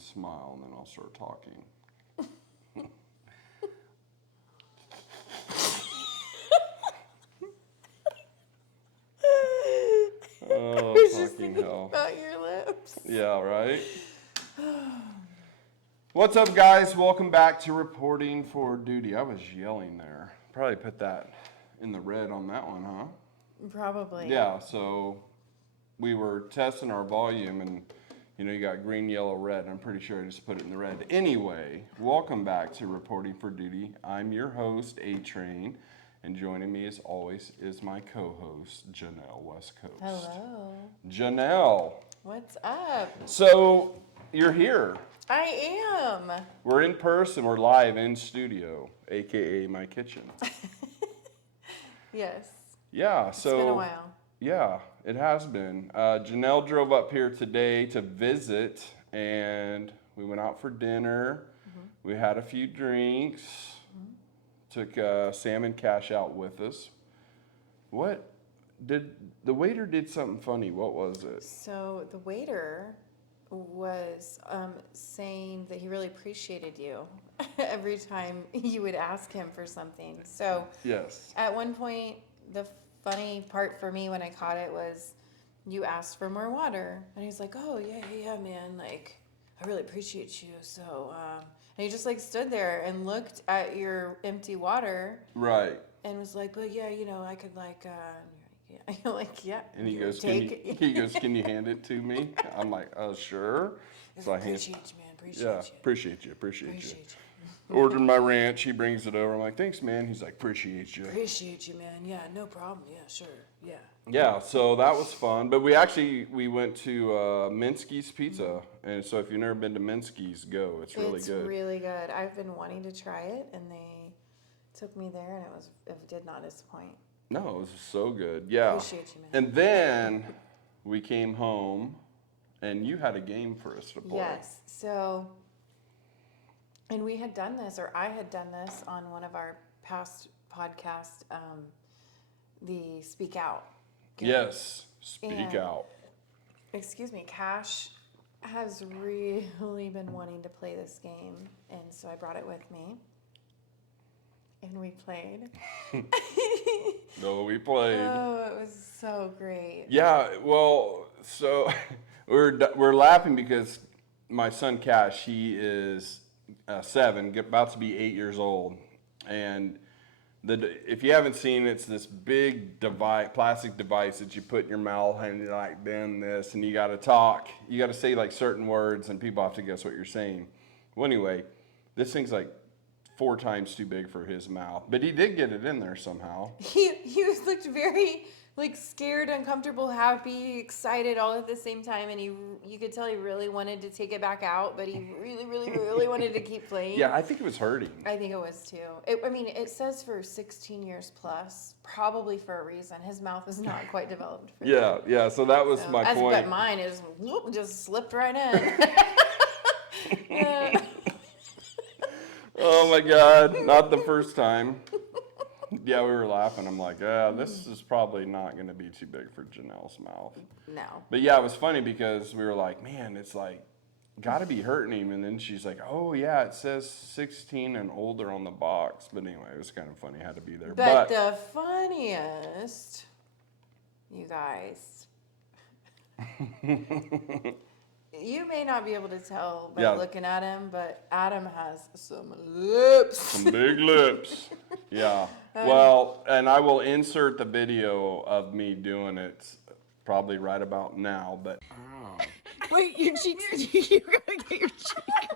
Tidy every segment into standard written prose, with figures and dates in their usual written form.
and smile, and then I'll start talking. Oh, I was just fucking thinking hell. about your lips. Yeah, right? What's up, guys? Welcome back to Reporting for Duty. I was yelling there. Probably put that in the red on that one, huh? Probably. Yeah, so we were testing our volume, and you got green, yellow, red. I'm pretty sure I just put it in the red. Anyway, welcome back to Reporting for Duty. I'm your host, A-Train, and joining me as always is my co-host, Janell West Coast. Hello. Janell. What's up? So, you're here. I am. We're in person. We're live in studio, a.k.a. my kitchen. Yes. Yeah, so... It's been a while. Yeah, it has been. Janell drove up here today to visit, and we went out for dinner. Mm-hmm. We had a few drinks. Mm-hmm. Took Sam and Cash out with us. What did the waiter did something funny? What was it? So the waiter was saying that he really appreciated you every time you would ask him for something. So yes, at one point, the funny part for me when I caught it was you asked for more water, and he's like, "Oh yeah, man, like I really appreciate you." So and he just like stood there and looked at your empty water, right, and was like, "But yeah, I could like." And you're like, "Yeah." And he goes, "Take." "Can you hand it to me?" I'm like, "Sure." So appreciate you, man. Appreciate you. Appreciate you. Ordered my ranch. He brings it over. I'm like, "Thanks, man." He's like, "Appreciate you." Appreciate you, man. Yeah, no problem. Yeah, sure. Yeah. Yeah, so that was fun. But we went to Minsky's Pizza. And so if you've never been to Minsky's, go. It's really good. It's really good. I've been wanting to try it, and they took me there, and it did not disappoint. No, it was so good. Yeah. Appreciate you, man. And then we came home, and you had a game for us to play. Yes. So, and we had done this, or I had done this on one of our past podcasts, the Speak Out game. Yes, Speak Out. Excuse me, Cash has really been wanting to play this game, and so I brought it with me. And we played. No, we played. Oh, it was so great. Yeah, well, so we're laughing because my son Cash, he is 7, about to be 8 years old, and if you haven't seen it, it's this big plastic device that you put in your mouth, and you like bend this, and you got to talk. You got to say like certain words, and people have to guess what you're saying. Well, anyway, this thing's like 4 times too big for his mouth, but he did get it in there somehow. He looked very like scared, uncomfortable, happy, excited all at the same time, and you could tell he really wanted to take it back out, but he really wanted to keep playing. Yeah, I think it was hurting. I think it was too. It says for 16 years plus, probably for a reason. His mouth is not quite developed for that. Yeah, so that was my point. But mine is just slipped right in. Oh my God, not the first time. Yeah, we were laughing. I'm like, this is probably not going to be too big for Janell's mouth. No. But yeah, it was funny because we were like, man, it's like, got to be hurting him. And then she's like, oh yeah, it says 16 and older on the box. But anyway, it was kind of funny. Had to be there. But the funniest, you guys. You may not be able to tell by looking at him, but Adam has some lips. Some big lips. Yeah. Well, and I will insert the video of me doing it probably right about now, but... Oh. Wait, your cheeks, you're going to get your cheek.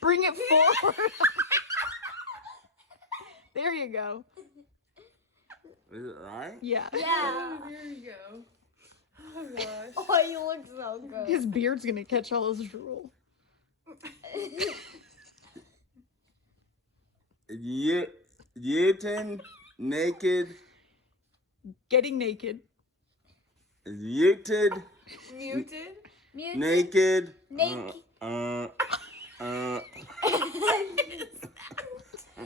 Bring it forward. There you go. Is it right? Yeah. Yeah. There you go. Oh gosh. Oh, you look so good. His beard's going to catch all those drool. Getting naked. Getting naked. Muted. Muted? Naked. Naked.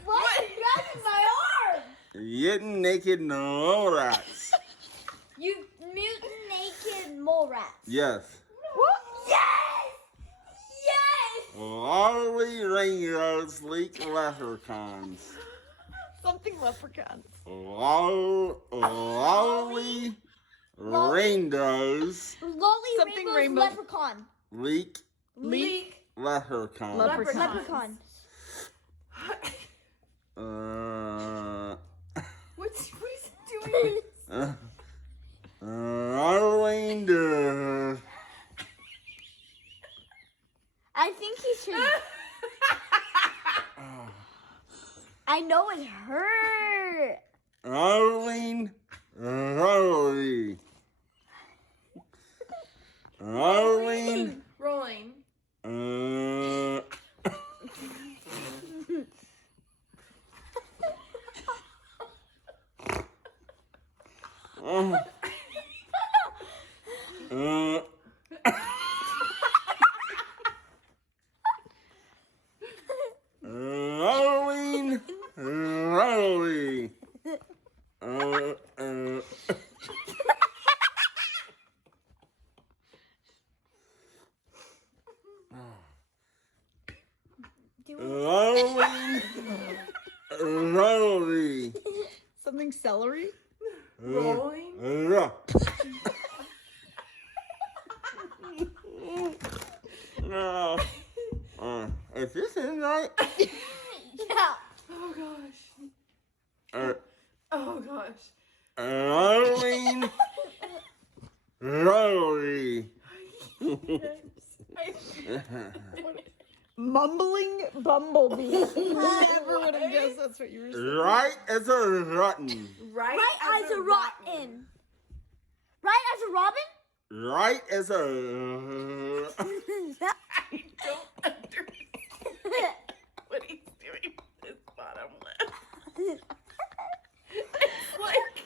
What? That's my arm. Getting naked, no rats. You mutant naked mole rats. Yes. Lolly rainbows leak leprechauns. Something leprechauns. Lolly rainbows Lolly Something Rainbow's rainbow. leprechaun. leak Leak. leprechauns. Leprechaun. What's doing? Reindeer. I think he should. I know it hurt. Rolling, rolling, rolling. Rolling. Rolling, rolling. Rolling, rolling. Something celery. Rolling. No. Is this in right? Yeah. Oh gosh. Uh, Oh gosh. rolling, rolling. Mumbling bumblebee. Never would have guessed that's what you were saying. Right as a rotten. Right, Right as a rotten. Right as a robin? Right as a. I don't understand what he's doing with his bottom lip. It's like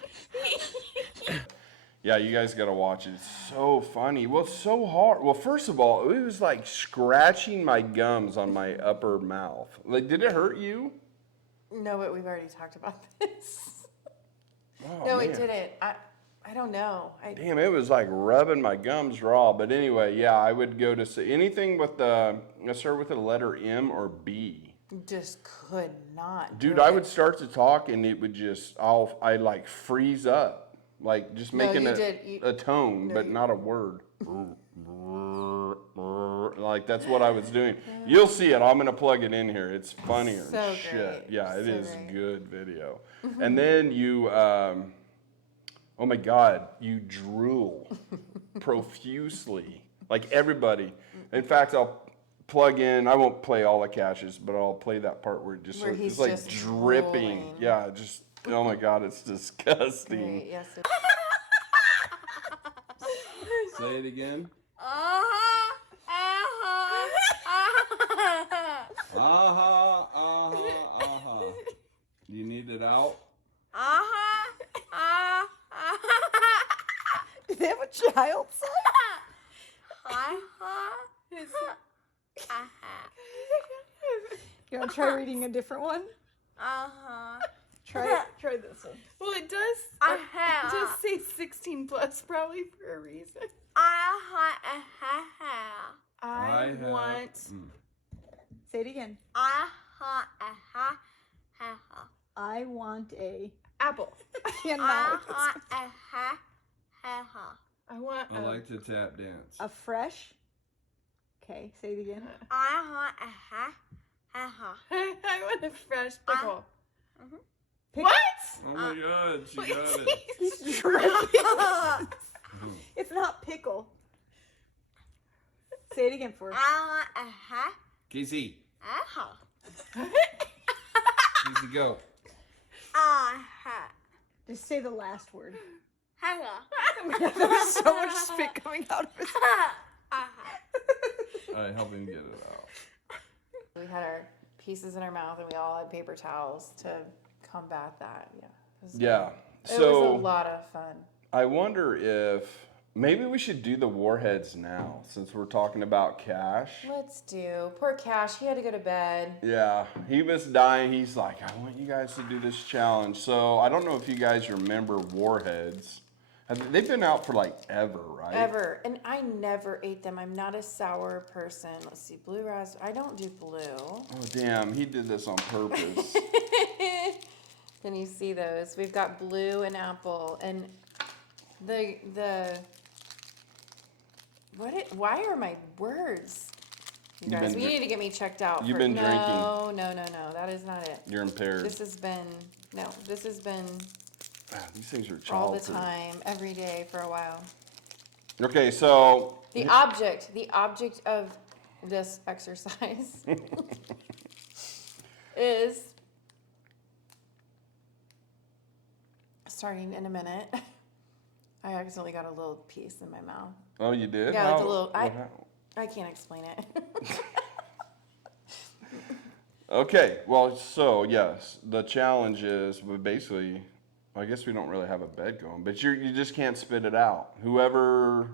Yeah, you guys gotta watch it. It's so funny. Well, it's so hard. Well, first of all, it was like scratching my gums on my upper mouth. Like, did it hurt you? No, but we've already talked about this. Oh, No, man. it didn't. I don't know. Damn, it was like rubbing my gums raw. But anyway, yeah, I would go to say anything with the, let's start with the letter M or B. Just could not. Dude, do I it. would start to talk and it would just, I like freeze up. Like just No, making you did. You- a tone, No, but you- not a word. Like that's what I was doing. You'll see it. I'm gonna plug it in here. It's funnier So than shit. great. Yeah, it So is great. good video. And then you, oh my God, you drool profusely, like everybody. In fact, I'll plug in. I won't play all the caches, but I'll play that part where it just Where sort of, he's it's like just dripping. drooling. Yeah, just oh my God, it's disgusting. Great, yes. It, Say it again. Uh-huh. Uh-huh. Aha, aha, aha. You need it out? Uh-huh. Do they have a child son? You want to try reading a different one? Try this one. well, it does. Uh-huh. It does say 16 plus, probably for a reason. I want. Say it again. I want a. Apple. Cannot. I want. I like to tap dance. A fresh. Okay, say it again. I want a fresh pickle. Pick- What? Oh my God, she got it. He's dripping. It's not pickle. Say it again for us. Casey, Casey, go. Just say the last word. Uh-huh. There's so much spit coming out of his All right, help him get it out. We had our pieces in our mouth, and we all had paper towels to combat that. Yeah. Yeah. It was So a lot of fun. I wonder if maybe we should do the Warheads now, since we're talking about Cash. Let's do. Poor Cash. He had to go to bed. Yeah, he was dying. He's like, I want you guys to do this challenge. So I don't know if you guys remember Warheads. They've been out for like ever, right? Ever. And I never ate them. I'm not a sour person. Let's see, blue raspberry. I don't do blue. Oh, damn. He did this on purpose. Can you see those? We've got blue and apple. And why are my words? You guys, we need to get me checked out. You've been drinking. No, that is not it. You're impaired. This has been These things are childproof. all the time, every day for a while. Okay, so The object of this exercise is starting in a minute. I accidentally got a little piece in my mouth. Oh, you did? Yeah, like a little. I can't explain it. Okay, well, so yes, the challenge is basically, I guess we don't really have a bet going, but you just can't spit it out. Whoever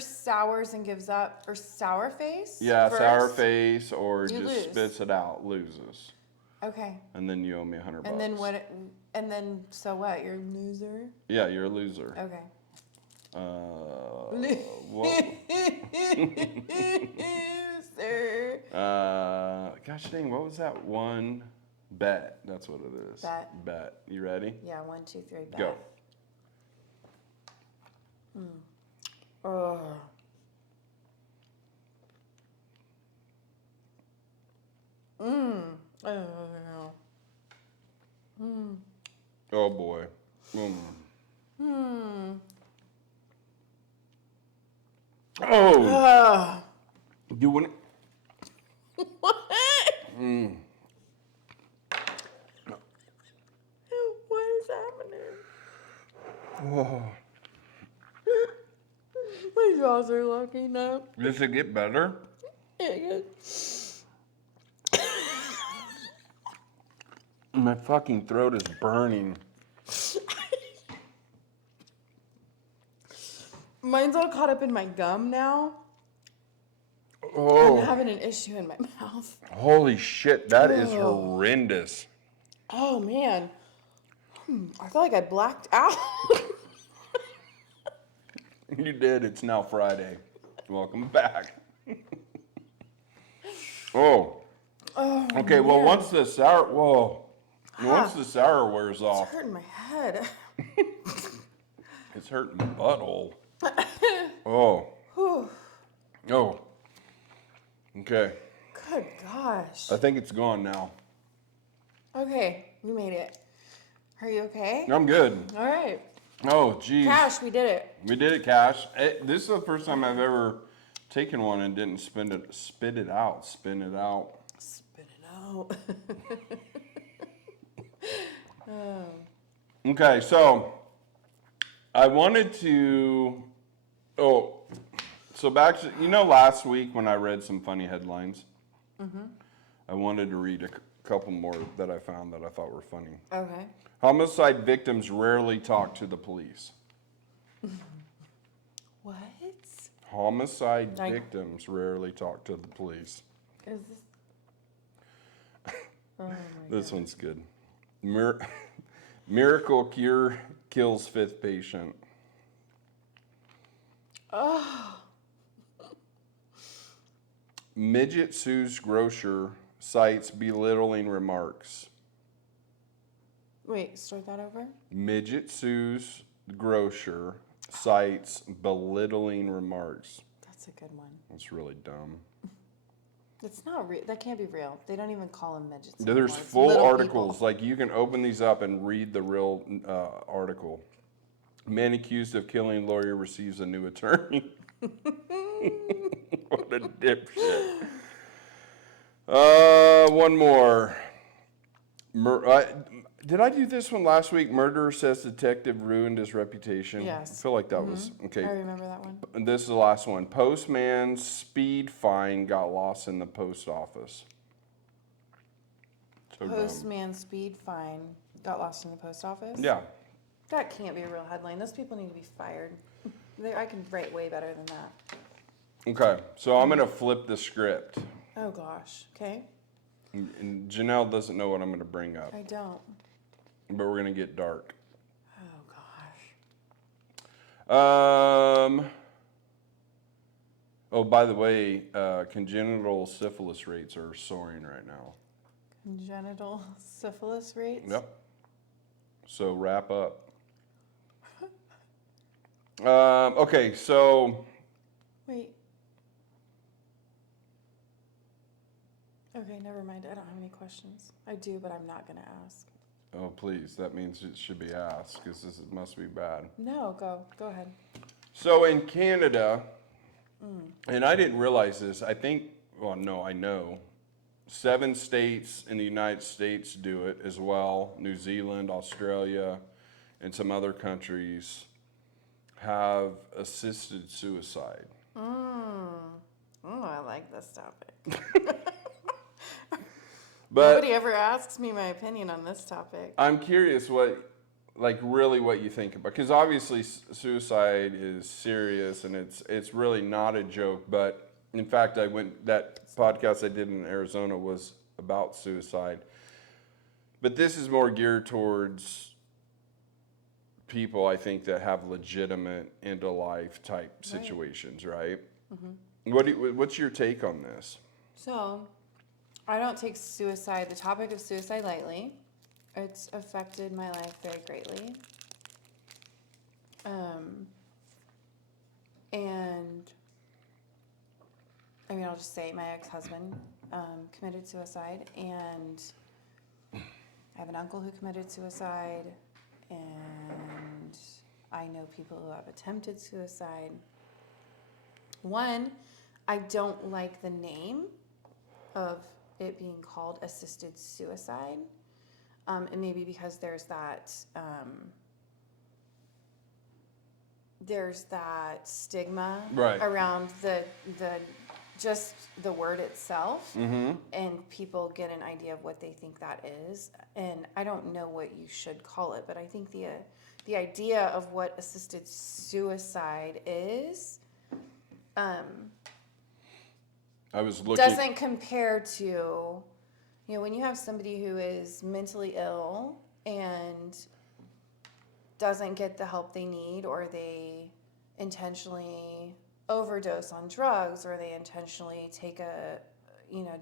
sours and gives up, or sour face. Yeah, first, sour face, or you just lose. spits it out, loses, Okay. and then you owe me $100. And then what? And then so what? You're a loser. Yeah, you're a loser. Okay. Sir. Gosh dang, what was that one? Bet. That's what it is. Bet. You ready? Yeah, 1, 2, 3, bet. Go. Oh. Oh boy. Oh. You want it? What? What is happening? Oh. My jaws are locking up. Does it get better? My fucking throat is burning. Mine's all caught up in my gum now. Oh. I'm having an issue in my mouth. Holy shit, that is horrendous. Oh man. I feel like I blacked out. You did. It's now Friday. Welcome back. Oh. Okay, well, once the sour, once the sour wears It's off, hurting my head. it's hurting my butthole. Oh. Oh. Okay. Good gosh. I think it's gone now. Okay, we made it. Are you okay? I'm good. All right. Oh, geez. Cash, we did it. We did it, Cash. This is the first time I've ever taken one and didn't spit it out. Spit it out. Okay, so I wanted to. So back to last week when I read some funny headlines. I wanted to read a couple more that I found that I thought were funny. Okay. Homicide victims rarely talk to the police. What? Homicide victims rarely talk to the police. Is this? Oh my This one's good. Miracle cure kills fifth patient. Oh. Midget sues grocer, cites belittling remarks. Wait, start that over? Midget sues grocer, cites belittling remarks. That's a good one. That's really dumb. It's not real. That can't be real. They don't even call them midgets. There's anymore. It's full little articles. people. Like you can open these up and read the real article. Man accused of killing lawyer receives a new attorney. What a dipshit. One more. Did I do this one last week? Murderer says detective ruined his reputation. Yes. I feel like that was okay. I remember that one. And this is the last one. Postman's speed fine got lost in the post office. So dumb. Postman speed fine got lost in the post office? Yeah. That can't be a real headline. Those people need to be fired. I can write way better than that. Okay, so I'm gonna flip the script. Oh gosh. Okay. And Janelle doesn't know what I'm gonna bring up, I don't. but we're gonna get dark. Oh gosh. Oh, by the way, congenital syphilis rates are soaring right now. Congenital syphilis rates? Yep. So wrap up. Okay, so Wait. Okay, never mind. I don't have any questions. I do, but I'm not going to ask. oh please, that means it should be asked because this must be bad. No, go ahead. So in Canada, and I didn't realize this. I think, well, no, I know. 7 states in the United States do it as well. New Zealand, Australia, and some other countries have assisted suicide. Oh, I like this topic. But Nobody ever asks me my opinion on this topic. I'm curious really what you think about, because obviously suicide is serious and it's really not a joke. But in fact, that podcast I did in Arizona was about suicide. But this is more geared towards people, I think, that have legitimate end of life type situations, right? What's your take on this? So, I don't take suicide, the topic of suicide, lightly. It's affected my life very greatly. And I mean, I'll just say my ex-husband committed suicide, and I have an uncle who committed suicide, and I know people who have attempted suicide. One, I don't like the name of it being called assisted suicide. And maybe because there's that stigma Right. around the just the word itself, and people get an idea of what they think that is. And I don't know what you should call it, but I think the idea of what assisted suicide is I was looking. doesn't compare to, when you have somebody who is mentally ill and doesn't get the help they need, or they intentionally overdose on drugs, or they intentionally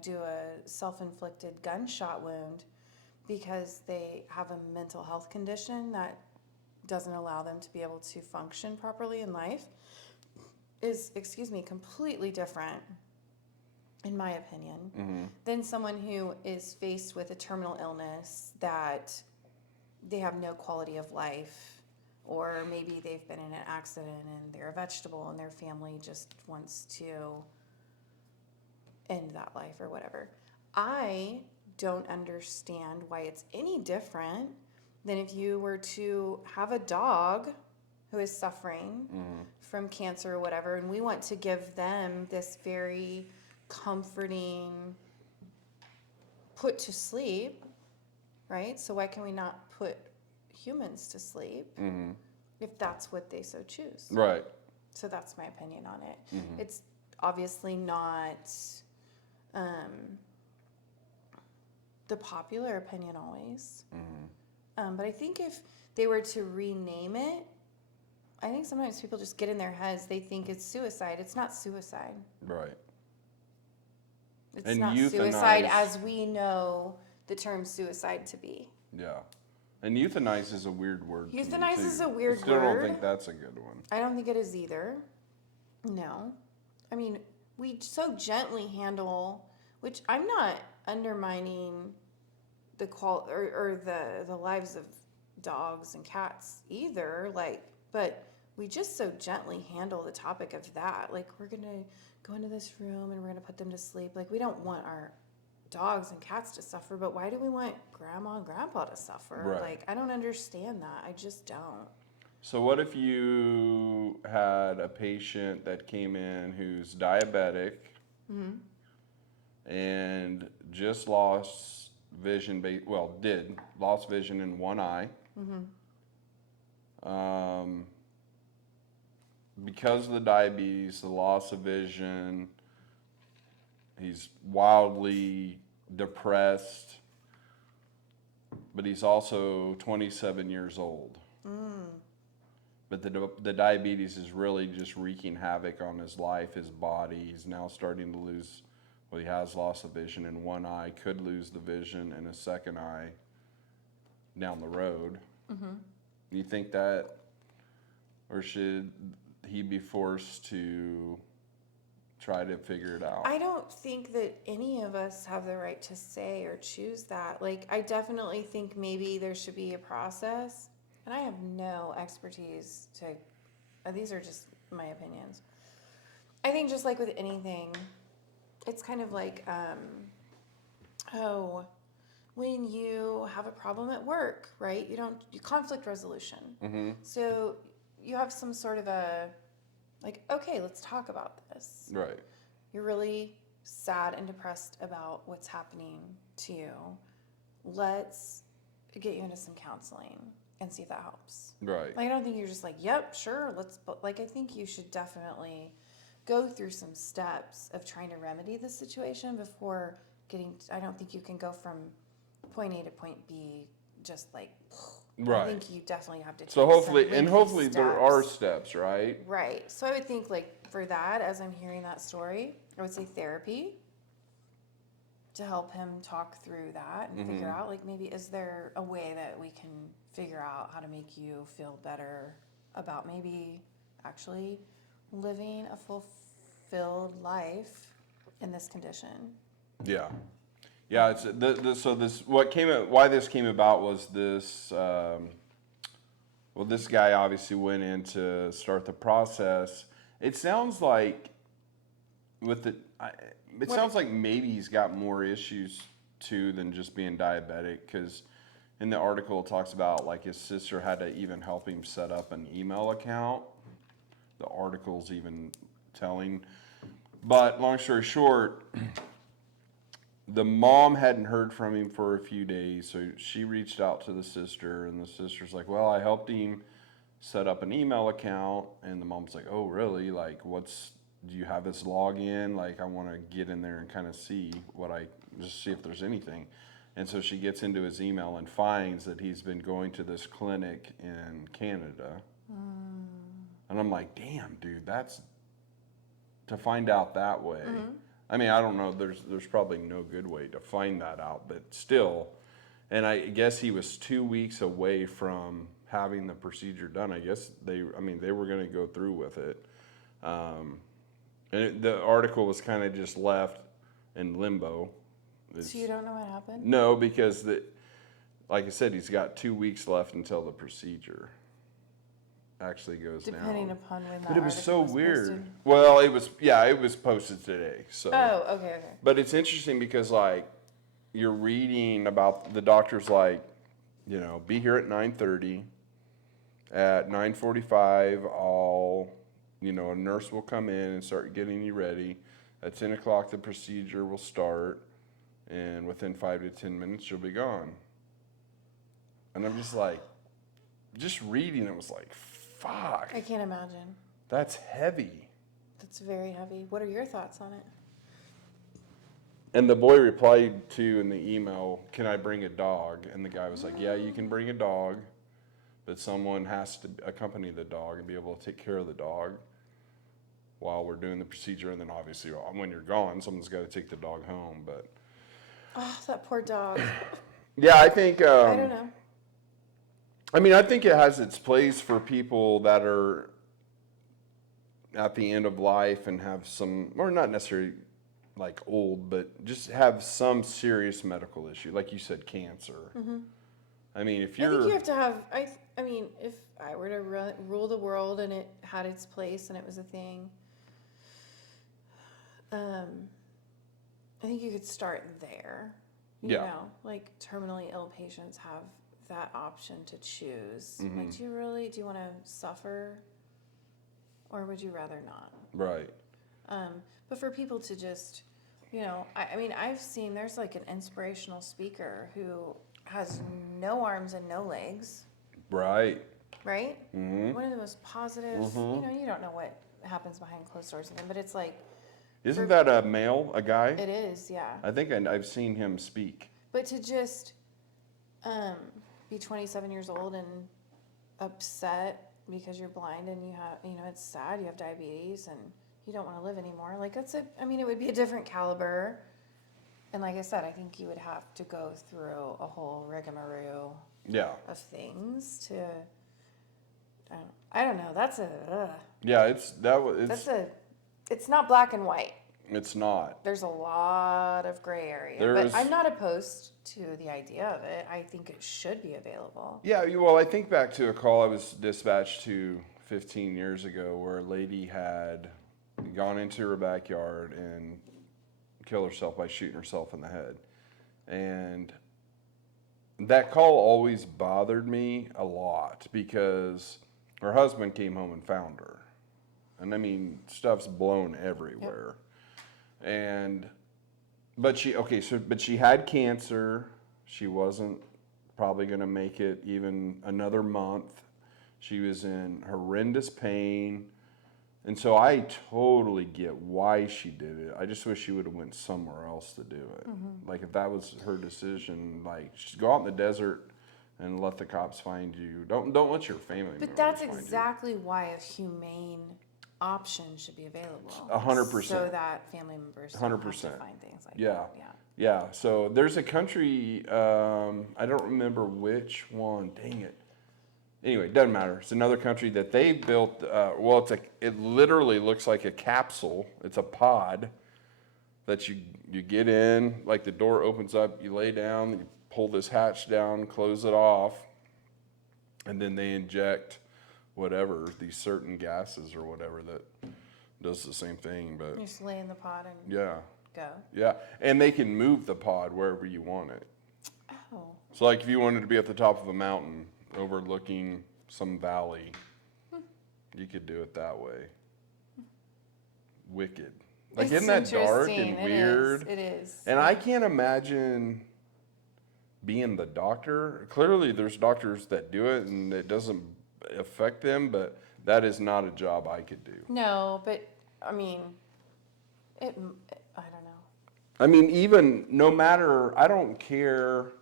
do a self-inflicted gunshot wound because they have a mental health condition that doesn't allow them to be able to function properly in life is, completely different, in my opinion, than someone who is faced with a terminal illness that they have no quality of life, or maybe they've been in an accident and they're a vegetable and their family just wants to end that life or whatever. I don't understand why it's any different than if you were to have a dog who is suffering from cancer or whatever, and we want to give them this very comforting put to sleep, right? So why can we not put humans to sleep if that's what they so choose? Right. So that's my opinion on it. It's obviously not the popular opinion always. But I think if they were to rename it, I think sometimes people just get in their heads, they think it's suicide. It's not suicide. Right. It's And not suicide as we know the term suicide to be. Yeah. And euthanize is a weird word. to me, Euthanize is too. a weird I still don't word. think that's a good one. I don't think it is either. No. I mean, we so gently handle, which I'm not undermining the the lives of dogs and cats either, but we just so gently handle the topic of that. Like, we're going to go into this room and we're going to put them to sleep. Like, we don't want our dogs and cats to suffer, but why do we want grandma and grandpa to suffer? Right. Like, I don't understand that. I just don't. So what if you had a patient that came in who's diabetic and just lost vision, lost vision in one eye. Because of the diabetes, the loss of vision, he's wildly depressed, but he's also 27 years old. but the diabetes is really just wreaking havoc on his life, his body. He's now starting to lose, well, he has loss of vision in one eye, could lose the vision in a second eye down the road. You think that, or should he be forced to try to figure it out? I don't think that any of us have the right to say or choose that. Like, I definitely think maybe there should be a process, and I have no expertise to, these are just my opinions. I think just like with anything, it's kind of like, when you have a problem at work, right? You conflict resolution. So you have some sort of a, like, okay, let's talk about this. Right. You're really sad and depressed about what's happening to you. Let's get you into some counseling and see if that helps. Right. Like, I don't think you're just like, yep, sure, but like, I think you should definitely go through some steps of trying to remedy the situation before I don't think you can go from point A to point B just like, Right. I think you definitely have to take So hopefully, some and lengthy hopefully there are steps. steps, right? Right. So I would think, like, for that, as I'm hearing that story, I would say therapy to help him talk through that and figure out, like, maybe is there a way that we can figure out how to make you feel better about maybe actually living a fulfilled life in this condition? Yeah. Yeah, it's so this why this came about was this. Well, this guy obviously went in to start the process. It sounds like sounds like maybe he's got more issues too than just being diabetic, because in the article it talks about like his sister had to even help him set up an email account. The article's even telling, but long story short. The mom hadn't heard from him for a few days, so she reached out to the sister, and the sister's like, well, I helped him set up an email account, and the mom's like, oh, really? Like, do you have this login? Like, I want to get in there and kind of see just see if there's anything. And so she gets into his email and finds that he's been going to this clinic in Canada. And I'm like, damn, dude, that's to find out that way. I mean, I don't know. There's probably no good way to find that out, but still. And I guess he was 2 weeks away from having the procedure done. I guess they were going to go through with it. The article was kind of just left in limbo. So you don't know what happened? No, because like I said, he's got 2 weeks left until the procedure actually goes down. Depending upon when that But it was so article weird. posted. Well, it was posted today. So. Oh, okay. But it's interesting because like you're reading about the doctor's like, be here at 9:30. At 9:45, a nurse will come in and start getting you ready. At 10 o'clock, the procedure will start, and within 5 to 10 minutes, you'll be gone. And I'm just like, just reading it was like, fuck. I can't imagine. That's heavy. That's very heavy. What are your thoughts on it? And the boy replied to in the email, can I bring a dog? And the guy was like, yeah, you can bring a dog, but someone has to accompany the dog and be able to take care of the dog while we're doing the procedure. And then obviously when you're gone, someone's got to take the dog home. But Oh, that poor dog. yeah, I think, I don't know. I mean, I think it has its place for people that are at the end of life and have some, or not necessarily like old, but just have some serious medical issue, like you said, cancer. I mean, if I you're, think you have to have. I mean, if I were to rule the world and it had its place and it was a thing, I think you could start there. You know, like terminally ill patients have that option to choose. Like, do you want to suffer, or would you rather not? right, But for people to just, I mean, I've seen there's like an inspirational speaker who has no arms and no legs, right, right? One of the most positive, you don't know what happens behind closed doors with him, but it's like, isn't that a male, a guy? it is, yeah. I think I've seen him speak. But to just be 27 years old and upset because you're blind and you have, it's sad, you have diabetes and you don't want to live anymore. Like, it would be a different caliber. And like I said, I think you would have to go through a whole rigmarole Yeah. of things to, I don't know. Yeah, it's not black and white. it's not. There's a lot of gray area. But I'm not opposed to the idea of it. I think it should be available. Yeah, well, I think back to a call I was dispatched to 15 years ago where a lady had gone into her backyard and killed herself by shooting herself in the head. And that call always bothered me a lot because her husband came home and found her. And I mean, stuff's blown everywhere. Yep. But she had cancer. She wasn't probably going to make it even another month. She was in horrendous pain. And so I totally get why she did it. I just wish she would have went somewhere else to do it. Mm-hmm. Like if that was her decision, like just go out in the desert and let the cops find you. Don't let your family members But that's find exactly why a humane option should be available. 100%. So that family members don't have to 100%. find things like Yeah. that. Yeah. Yeah. So there's a country, I don't remember which one. Dang it. Anyway, it doesn't matter. It's another country that they built. It literally looks like a capsule. It's a pod that you get in. Like the door opens up, you lay down, you pull this hatch down, close it off, and then they inject whatever, these certain gases or whatever that does the same thing. But You just lay in the pod and yeah, go. yeah, and they can move the pod wherever you want it. Oh. So like if you wanted to be at the top of a mountain overlooking some valley, you could do it that way. Wicked. Like, It's isn't that dark interesting. and weird? It is. And I can't imagine being the doctor. Clearly there's doctors that do it and it doesn't affect them, but that is not a job I could do. No, but I mean, I don't know. I mean, even no matter, I don't care.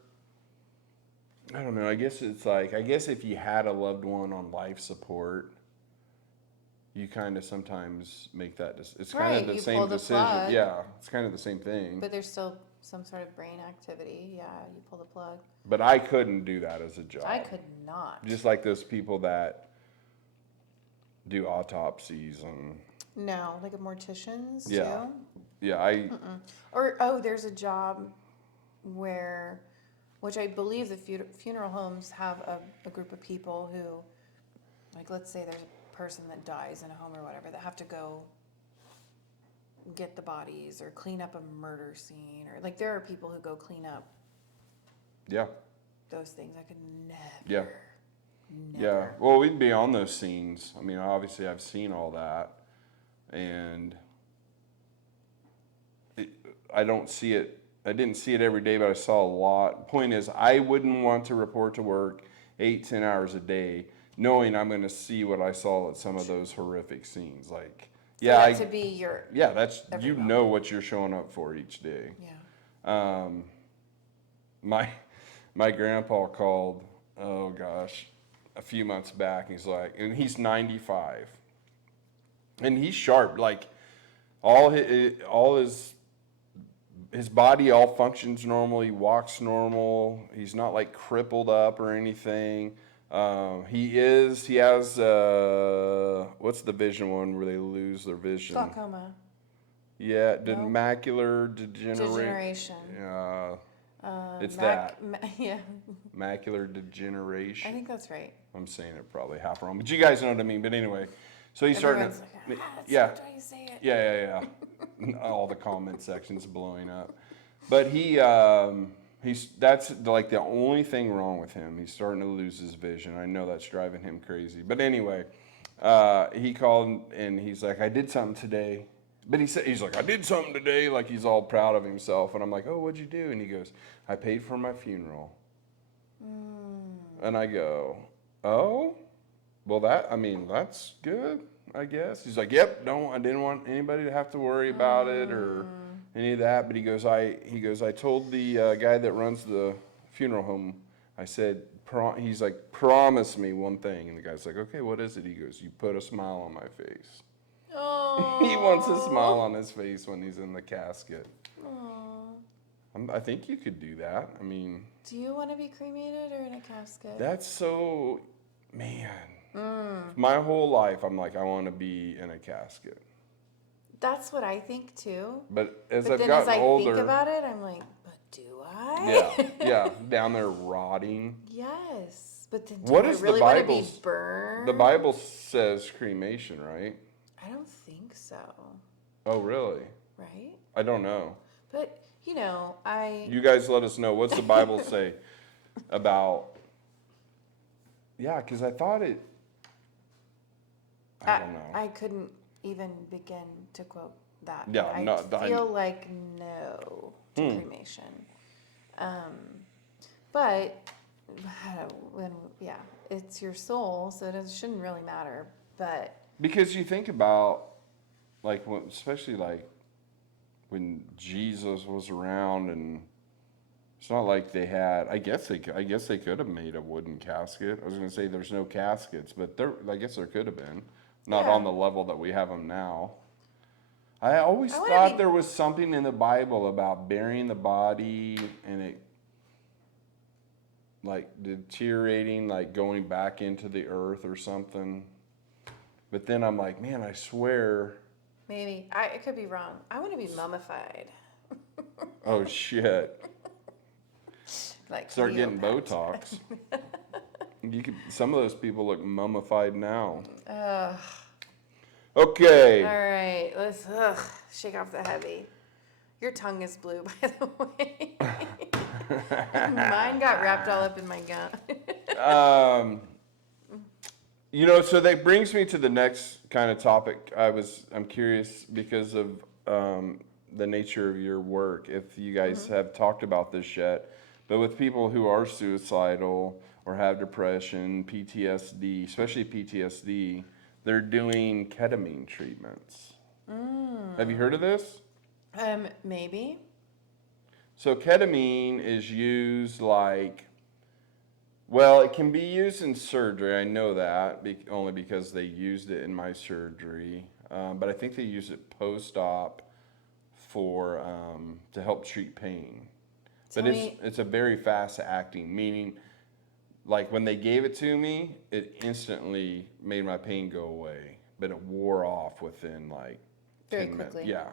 I don't know. I guess if you had a loved one on life support, you kind of sometimes make that. It's kind of the same decision. Plug, yeah, it's kind of the same thing. But there's still some sort of brain activity. Yeah, you pull the plug. But I couldn't do that as a job. I could not. Just like those people that do autopsies and. No, like a morticians Yeah. too. Yeah, There's a job which I believe the funeral homes have a group of people who, like, let's say there's a person that dies in a home or whatever, that have to go get the bodies or clean up a murder scene, or like there are people who go clean up. Yeah. Those things I could never. Yeah. Never. Yeah. Well, we'd be on those scenes. I mean, obviously, I've seen all that, and I don't see it. I didn't see it every day, but I saw a lot. Point is, I wouldn't want to report to work 8-10 hours a day, knowing I'm going to see what I saw at some of those horrific scenes. Like, to be your. Yeah, that's you moment. know what you're showing up for each day. Yeah. My grandpa called. Oh gosh, a few months back. And he's 95, and he's sharp. Like all his body all functions normally, walks normal. He's not like crippled up or anything. He has what's the vision one where they lose their vision? Glaucoma. Yeah, macular Degeneration. It's yeah. macular degeneration. I think that's right. I'm saying it probably half wrong, but you guys know what I mean. But anyway, so he's starting Everyone's to, like, that's yeah, not how you say it. yeah. All the comment sections blowing up, but that's like the only thing wrong with him. He's starting to lose his vision. I know that's driving him crazy. But anyway, he called and he's like, I did something today. But he's like, I did something today. Like he's all proud of himself. And I'm like, oh, what'd you do? And he goes, I paid for my funeral. And I go, oh, well that's good, I guess. He's like, yep, I didn't want anybody to have to worry about it or any of that. But he goes, I told the guy that runs the funeral home, I said, he's like, promise me one thing. And the guy's like, okay, what is it? He goes, you put a smile on my face. Oh. He wants a smile on his face when he's in the casket. Aw. I think you could do that. I mean. Do you want to be cremated or in a casket? That's so, man. My whole life, I'm like, I want to be in a casket. That's what I think too. But as But I've then gotten as I older. think about it, I'm like, but do I? Yeah, down there rotting. Yes. But then do What I is really the want to be Bible's? burned? The Bible says cremation, right? I don't think so. Oh, really? Right? I don't know. But, You guys let us know. What's the Bible say about? Yeah, because I thought it. I don't know. I couldn't even begin to quote that. Yeah, I no, feel like no to cremation. But it's your soul, so it shouldn't really matter. But Because you think about, like, especially like when Jesus was around, and it's not like they had. I guess they could have made a wooden casket. I was going to say there's no caskets, but I guess there could have been. Not Yeah. on the level that we have them now. I always wanna thought be- there was something in the Bible about burying the body and it like deteriorating, like going back into the earth or something. But then I'm like, man, I swear. maybe I could be wrong. I want to be mummified. Oh shit! Like Start getting Cleopatra. Botox. Some of those people look mummified now. Ugh. Okay. All right, let's shake off the heavy. Your tongue is blue, by the way. Mine got wrapped all up in my gum. So that brings me to the next kind of topic. I'm curious because of the nature of your work, if you guys have talked about this yet, but with people who are suicidal or have depression, PTSD, especially PTSD, they're doing ketamine treatments. Have you heard of this? Maybe. So ketamine is used it can be used in surgery. I know that only because they used it in my surgery. But I think they use it post-op to help treat pain. But it's a very fast-acting, meaning like when they gave it to me, it instantly made my pain go away. But it wore off within like Very 10 minutes. quickly. Yeah.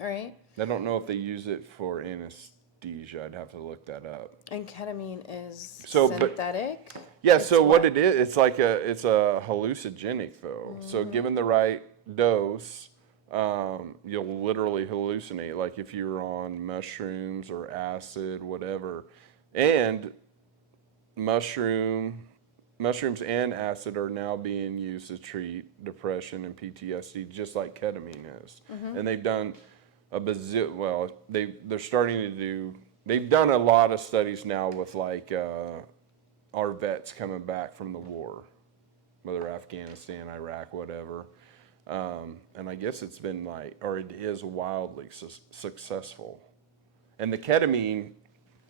All right. I don't know if they use it for anesthesia. I'd have to look that up. And ketamine is But- synthetic. Yeah, It's so what it is, it's a hallucinogenic though. So given the right dose, you'll literally hallucinate. Like if you're on mushrooms or acid, whatever. And mushrooms and acid are now being used to treat depression and PTSD, just like ketamine is. And they've done they've done a lot of studies now with like our vets coming back from the war, whether Afghanistan, Iraq, whatever. And I guess it is wildly successful. And the ketamine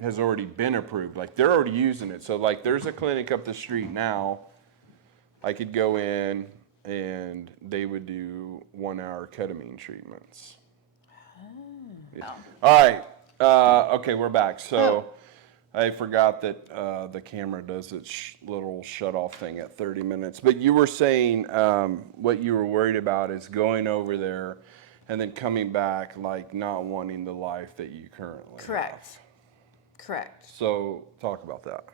has already been approved. Like they're already using it. So like there's a clinic up the street now. I could go in and they would do 1-hour ketamine treatments. Yeah. All right. Okay, we're back. So I forgot that the camera does its little shut off thing at 30 minutes. But you were saying what you were worried about is going over there and then coming back like not wanting the life that you currently have. Correct. So talk about that.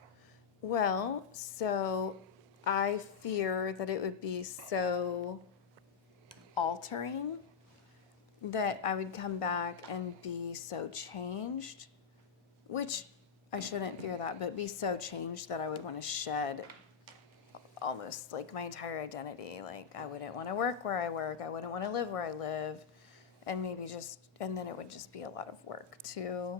Well, so I fear that it would be so altering that I would come back and be so changed, which I shouldn't fear that, but be so changed that I would want to shed almost like my entire identity. Like I wouldn't want to work where I work. I wouldn't want to live where I live. And and then it would just be a lot of work too.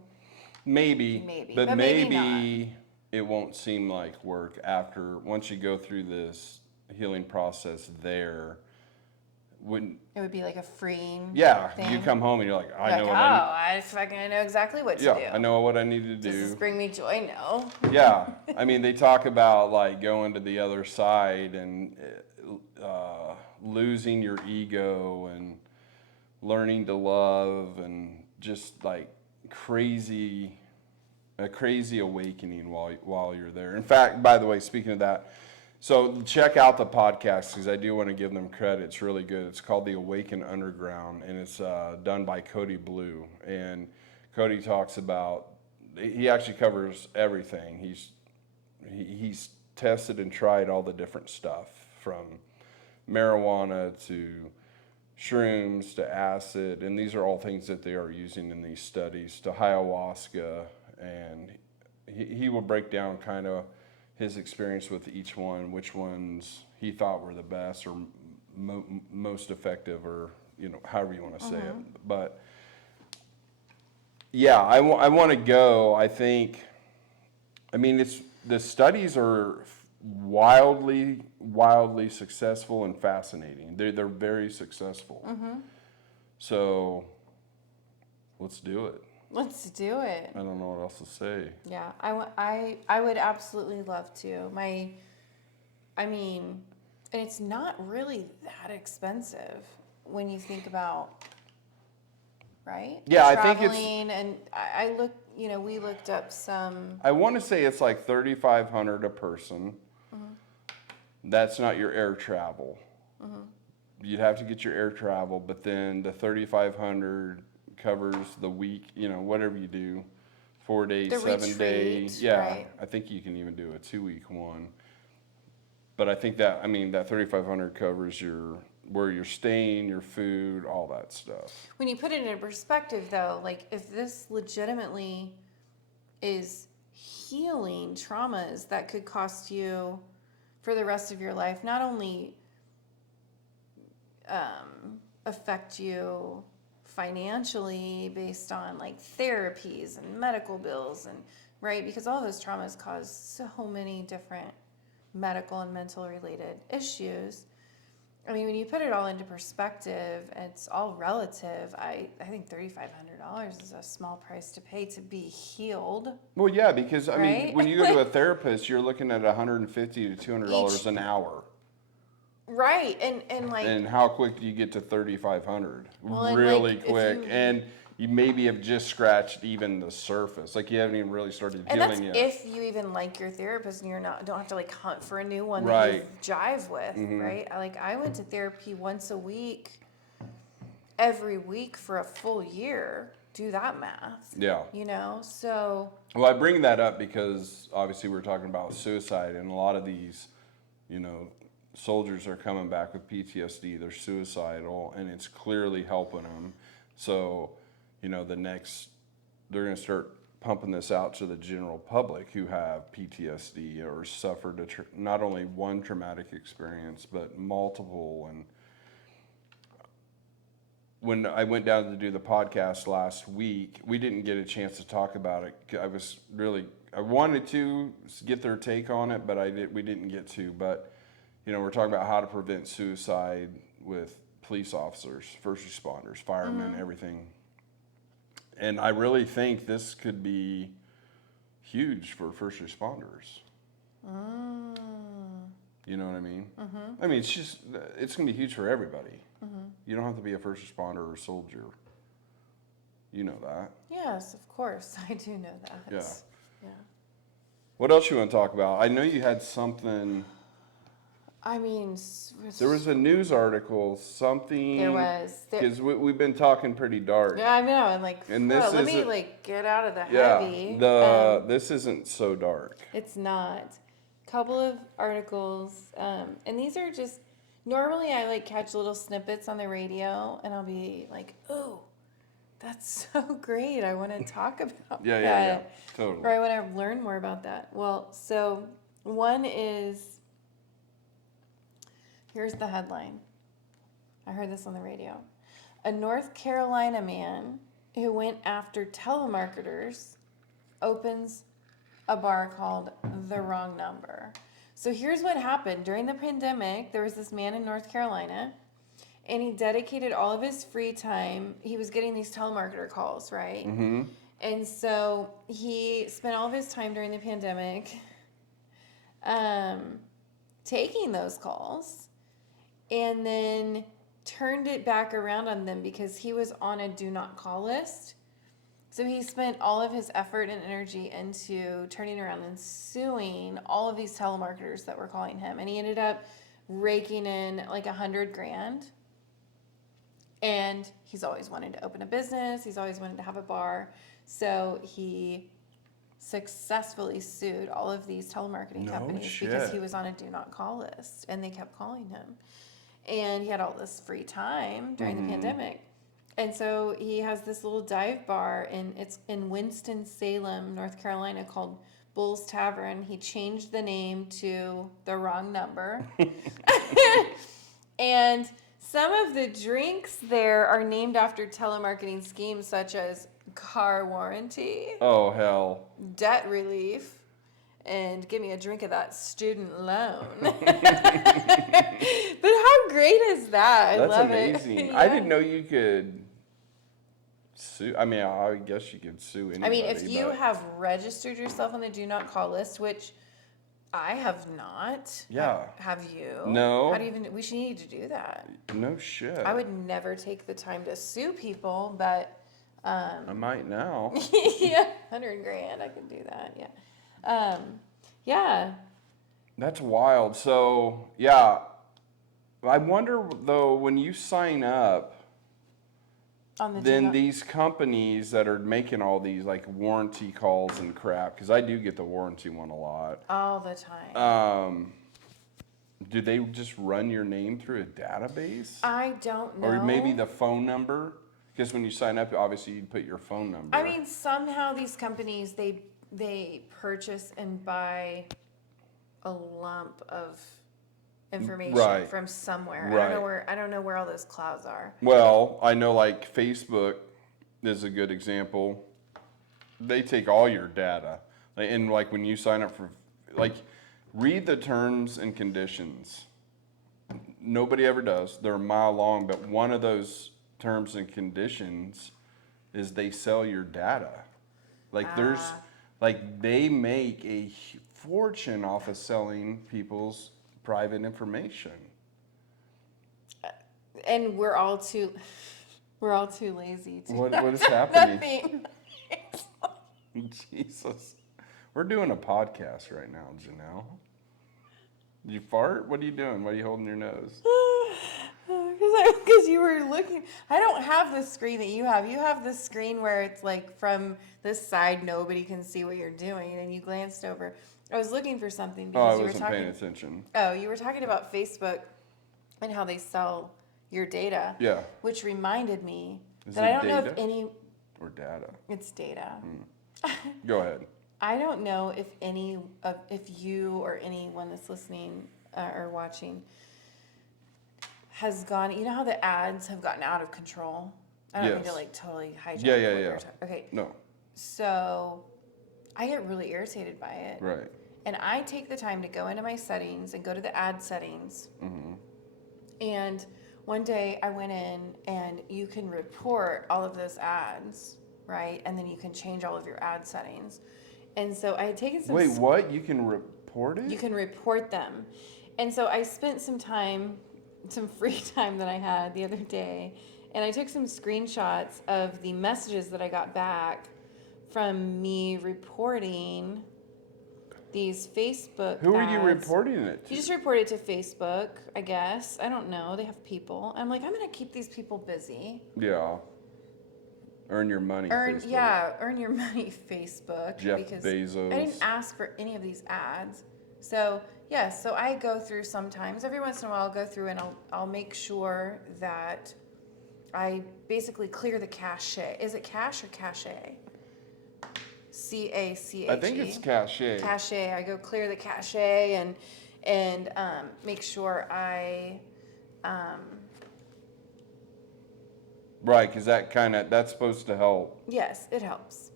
Maybe, but maybe maybe it won't seem like work once you go through this healing process there. when It would be like a freeing yeah, thing. you come home and you're like, I You're know like, what I know exactly what to do. I know what I need to Does this do. bring me joy? No. Yeah, I mean, they talk about like going to the other side and losing your ego and learning to love and just like a crazy awakening while you're there. In fact, by the way, speaking of that, so check out the podcast because I do want to give them credit. It's really good. It's called The Awaken Underground, and it's done by Cody Blue. And Cody talks about, he actually covers everything. He's tested and tried all the different stuff from marijuana to shrooms to acid, and these are all things that they are using in these studies, to ayahuasca, and he will break down kind of his experience with each one, which ones he thought were the best or most effective, or however you want to say it. But yeah, I want to go. I mean the studies are wildly successful and fascinating. They're very successful. So let's do it. Let's do it. I don't know what else to say. Yeah, I would absolutely love to. I mean, and it's not really that expensive when you think about, right? Yeah, I think it's. Traveling, and I look, we looked up some. I want to say it's like $3,500 a person. That's not your air travel. You'd have to get your air travel, but then the $3,500 covers the week, whatever you do, 4 days, The 7 retreat, days. Yeah, right. I think you can even do a 2-week one. But I think that $3,500 covers where you're staying, your food, all that stuff. When you put it in perspective, though, like if this legitimately is healing traumas that could cost you for the rest of your life, not only affect you financially based on like therapies and medical bills, and right, because all those traumas cause so many different medical and mental related issues. I mean, when you put it all into perspective, it's all relative. I think $3,500 is a small price to pay to be healed. Well, yeah, because I mean, Right? when you go to a therapist, you're looking at $150 to $200 an hour. Right, and like, And how quick do you get to $3,500? Well, and, Really like, if quick, you- and you maybe have just scratched even the surface. Like you haven't even really started and healing that's yet. if you even like your therapist and don't have to like hunt for a new one that Right. you jive with, right? I went to therapy once a week, every week for a full year. Do that math. Yeah. So. Well, I bring that up because obviously we're talking about suicide, and a lot of these, soldiers are coming back with PTSD. They're suicidal, and it's clearly helping them. So, they're going to start pumping this out to the general public who have PTSD or suffered not only one traumatic experience, but multiple. And when I went down to do the podcast last week, we didn't get a chance to talk about it. I wanted to get their take on it, but we didn't get to. But, we're talking about how to prevent suicide with police officers, first responders, firemen, everything. And I really think this could be huge for first responders. You know what I mean? I mean, it's going to be huge for everybody. You don't have to be a first responder or a soldier. You know that. Yes, of course. I do know that. Yeah. What else you want to talk about? I know you had something. I mean, There was a news article, something. There was. Because we've been talking pretty dark. Yeah, I know. And And this let me isn't- get out of the Yeah. heavy. This isn't so dark. It's not. Couple of articles, and these are just. Normally, I catch little snippets on the radio, and I'll be like, "Oh, that's so great! I want to talk about Yeah, that." Totally. Or I want to learn more about that. Well, so one is. Here's the headline. I heard this on the radio. A North Carolina man who went after telemarketers opens a bar called The Wrong Number. So here's what happened. During the pandemic, there was this man in North Carolina, and he dedicated all of his free time. He was getting these telemarketer calls, right? Mm-hmm. And so he spent all of his time during the pandemic taking those calls, and then turned it back around on them because he was on a do not call list. So he spent all of his effort and energy into turning around and suing all of these telemarketers that were calling him. And he ended up raking in like $100,000. And he's always wanted to open a business. He's always wanted to have a bar. So he successfully sued all of these telemarketing companies because he was on a do not call list and they kept calling him. And he had all this free time during the pandemic. And so he has this little dive bar, and it's in Winston-Salem, North Carolina, called Bull's Tavern. He changed the name to the wrong number. And some of the drinks there are named after telemarketing schemes such as car warranty, Oh, hell. debt relief, and give me a drink of that student loan. But how great is that? I That's love amazing. it. I Yeah. didn't know you could sue. I mean, I guess you could sue anybody. I mean, if you but- have registered yourself on the do not call list, which I have not. Yeah. Have you? No. How do you even? We should need to do that. No shit. I would never take the time to sue people, but I might now. yeah, $100,000, I can do that. Yeah, yeah. That's wild. So, yeah. I wonder, though, when you sign up, On the do then not- these companies that are making all these, like, warranty calls and crap, because I do get the warranty one a lot, all the time. do they just run your name through a database? I don't know. Or maybe the phone number? Because when you sign up, obviously you'd put your phone number. I mean, somehow these companies they purchase and buy a lump of information Right. from somewhere. Right. I don't know where all those clouds are. Well, I know like Facebook is a good example. They take all your data. And like when you sign up for, like, read the terms and conditions. Nobody ever does. They're a mile long, but one of those terms and conditions is they sell your data. Like like they make a fortune off of selling people's private information. And we're all too lazy to. What is happening? Nothing. Jesus. We're doing a podcast right now, Janelle. Did you fart? What are you doing? Why are you holding your nose? Because you were looking. I don't have the screen that you have. You have the screen where it's like from this side, nobody can see what you're doing, and you glanced over. I was looking for something Oh, I because you were wasn't talking. paying attention. Oh, you were talking about Facebook and how they sell your data. Yeah. Which reminded me Is that it I don't know if data? any. Or data. It's data. Go ahead. I don't know if if you or anyone that's listening or watching has gone. You know how the ads have gotten out of control. I don't mean to Yes. like totally hijack. Yeah, what yeah, we yeah. were okay, No. so I get really irritated by it, Right. and I take the time to go into my settings and go to the ad settings. Mm-hmm. And one day I went in, and you can report all of those ads, right? And then you can change all of your ad settings. And so I had taken some. Wait, what? You can report it? You can report them. And so I spent some time, some free time that I had the other day, and I took some screenshots of the messages that I got back from me reporting these Facebook Who are you ads. reporting it to? You just report it to Facebook, I guess. I don't know. They have people. I'm like, I'm going to keep these people busy. Yeah. Earn your money. Facebook. Earn your money, Facebook. Jeff because Bezos. I didn't ask for any of these ads. So, so I go through sometimes. Every once in a while, I'll go through and I'll make sure that I basically clear the cache. Is it cache or cache? CACHE. I think it's cachet. Cache. I go clear the cache and make sure I. Right, because that's supposed to help. Yes, it helps.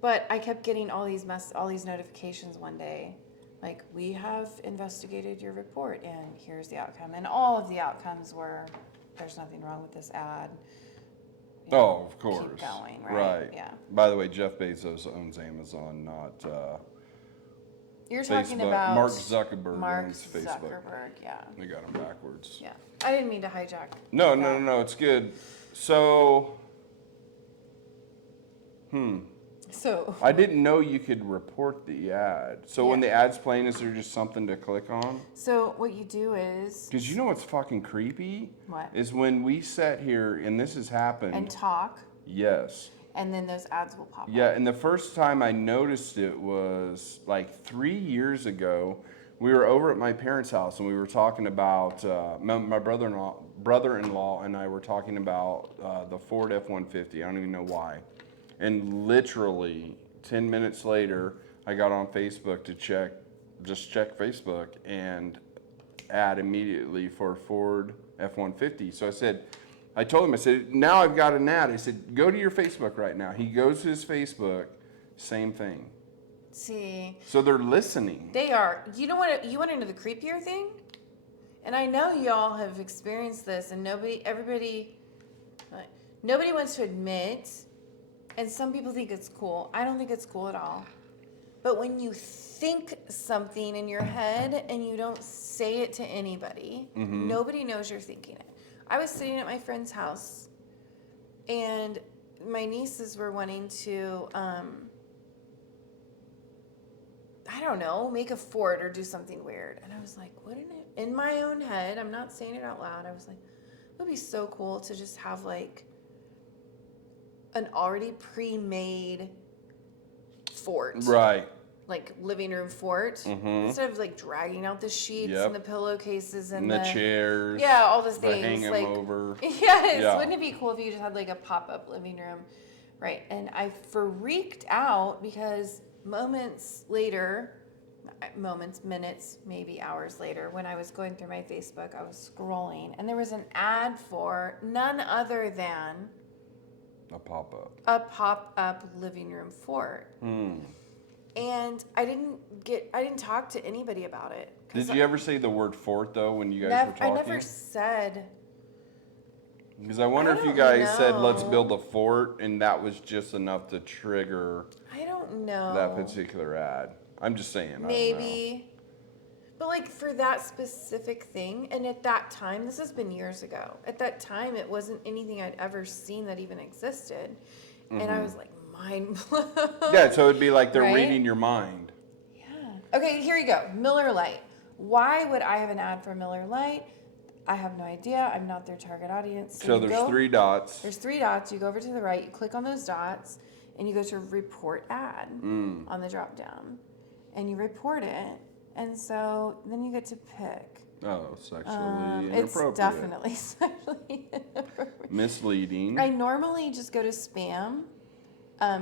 But I kept getting all these notifications one day, like, we have investigated your report and here's the outcome. And all of the outcomes were there's nothing wrong with this ad. Oh, of course. Keep going, right? Yeah. By the way, Jeff Bezos owns Amazon, not You're talking Facebook. about Mark Zuckerberg Mark owns Facebook. Zuckerberg, yeah. They got him backwards. Yeah. I didn't mean to hijack. No, it's good. So, So, I didn't know you could report the ad. So when Yeah. the ad's playing, is there just something to click on? so what you do is Because you know what's fucking creepy? What? Is when we sat here, and this has happened. and talk, Yes. and then those ads will pop Yeah, up. and the first time I noticed it was like 3 years ago. We were over at my parents' house, and we were talking about my brother-in-law and I were talking about the Ford F-150. I don't even know why. And literally 10 minutes later, I got on Facebook to check Facebook, and ad immediately for Ford F-150. So I told him, I said, now I've got an ad. I said, go to your Facebook right now. He goes to his Facebook, same thing. See, So they're listening. they are. You know what? You want to know the creepier thing? And I know y'all have experienced this, and nobody wants to admit. And some people think it's cool. I don't think it's cool at all. But when you think something in your head and you don't say it to anybody, nobody knows you're thinking it. I was sitting at my friend's house, and my nieces were wanting to, I don't know, make a fort or do something weird. And I was like, wouldn't it, in my own head, I'm not saying it out loud, I was like, it would be so cool to just have like an already pre-made fort. Right. Like living room fort. Instead of like dragging out the sheets Yep. and the pillowcases and And the chairs. Yeah, all the The things. hang 'em like, over. Yes. Yeah. Wouldn't it be cool if you just had like a pop-up living room? Right. And I freaked out because minutes, minutes, maybe hours later, when I was going through my Facebook, I was scrolling, and there was an ad for none other than A pop-up. a pop-up living room fort. And I didn't talk to anybody about it. Did you ever say the word fort, though, when you guys were talking? I never said. Because I wonder I if you don't guys said, let's know. build a fort, and that was just enough to trigger I don't know. that particular ad. I'm just saying. I don't know. Maybe. But like for that specific thing, and at that time, this has been years ago. At that time, it wasn't anything I'd ever seen that even existed. And I was like, mind blown. Yeah, so it'd be like they're Right? reading your mind. Yeah. Okay, here you go. Miller Lite. Why would I have an ad for Miller Lite? I have no idea. I'm not their target audience. So you there's go- 3 dots. There's 3 dots. You go over to the right, you click on those dots, and you go to report ad on the drop down. And you report it. And so then you get to pick. Oh, sexually It's inappropriate. definitely sexually inappropriate. Misleading. I normally just go to spam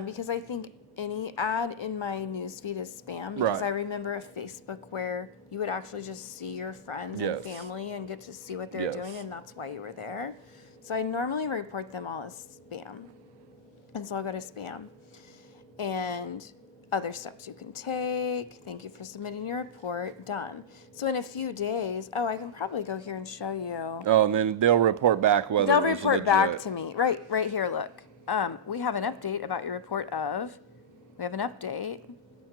because I think any ad in my newsfeed is spam because Right. I remember a Facebook where you would actually just see your friends Yes. and family and get to see what they're Yes. doing, and that's why you were there. So I normally report them all as spam. And so I'll go to spam. And other steps you can take. Thank you for submitting your report. Done. So in a few days, I can probably go here and show you. Oh, and then they'll report back whether They'll it was report back legit. to me. Right here, look. We have an update about your report of. We have an update.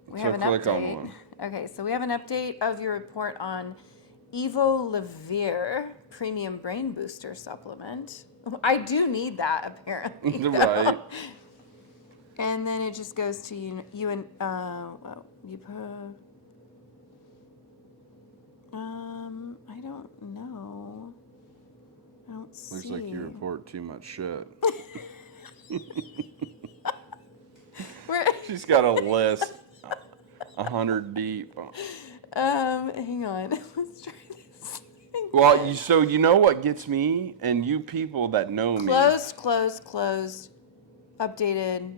We So have an click on update. one. Okay, so we have an update of your report on Evo Levere Premium Brain Booster Supplement. I do need that apparently. though. Right. And then it just goes to you and you put. I don't know. I don't see. Looks like you report too much shit. She's got a list, 100 deep. Hang on. Let's try this. Well, so you know what gets me, and you people that know me. Closed. Updated.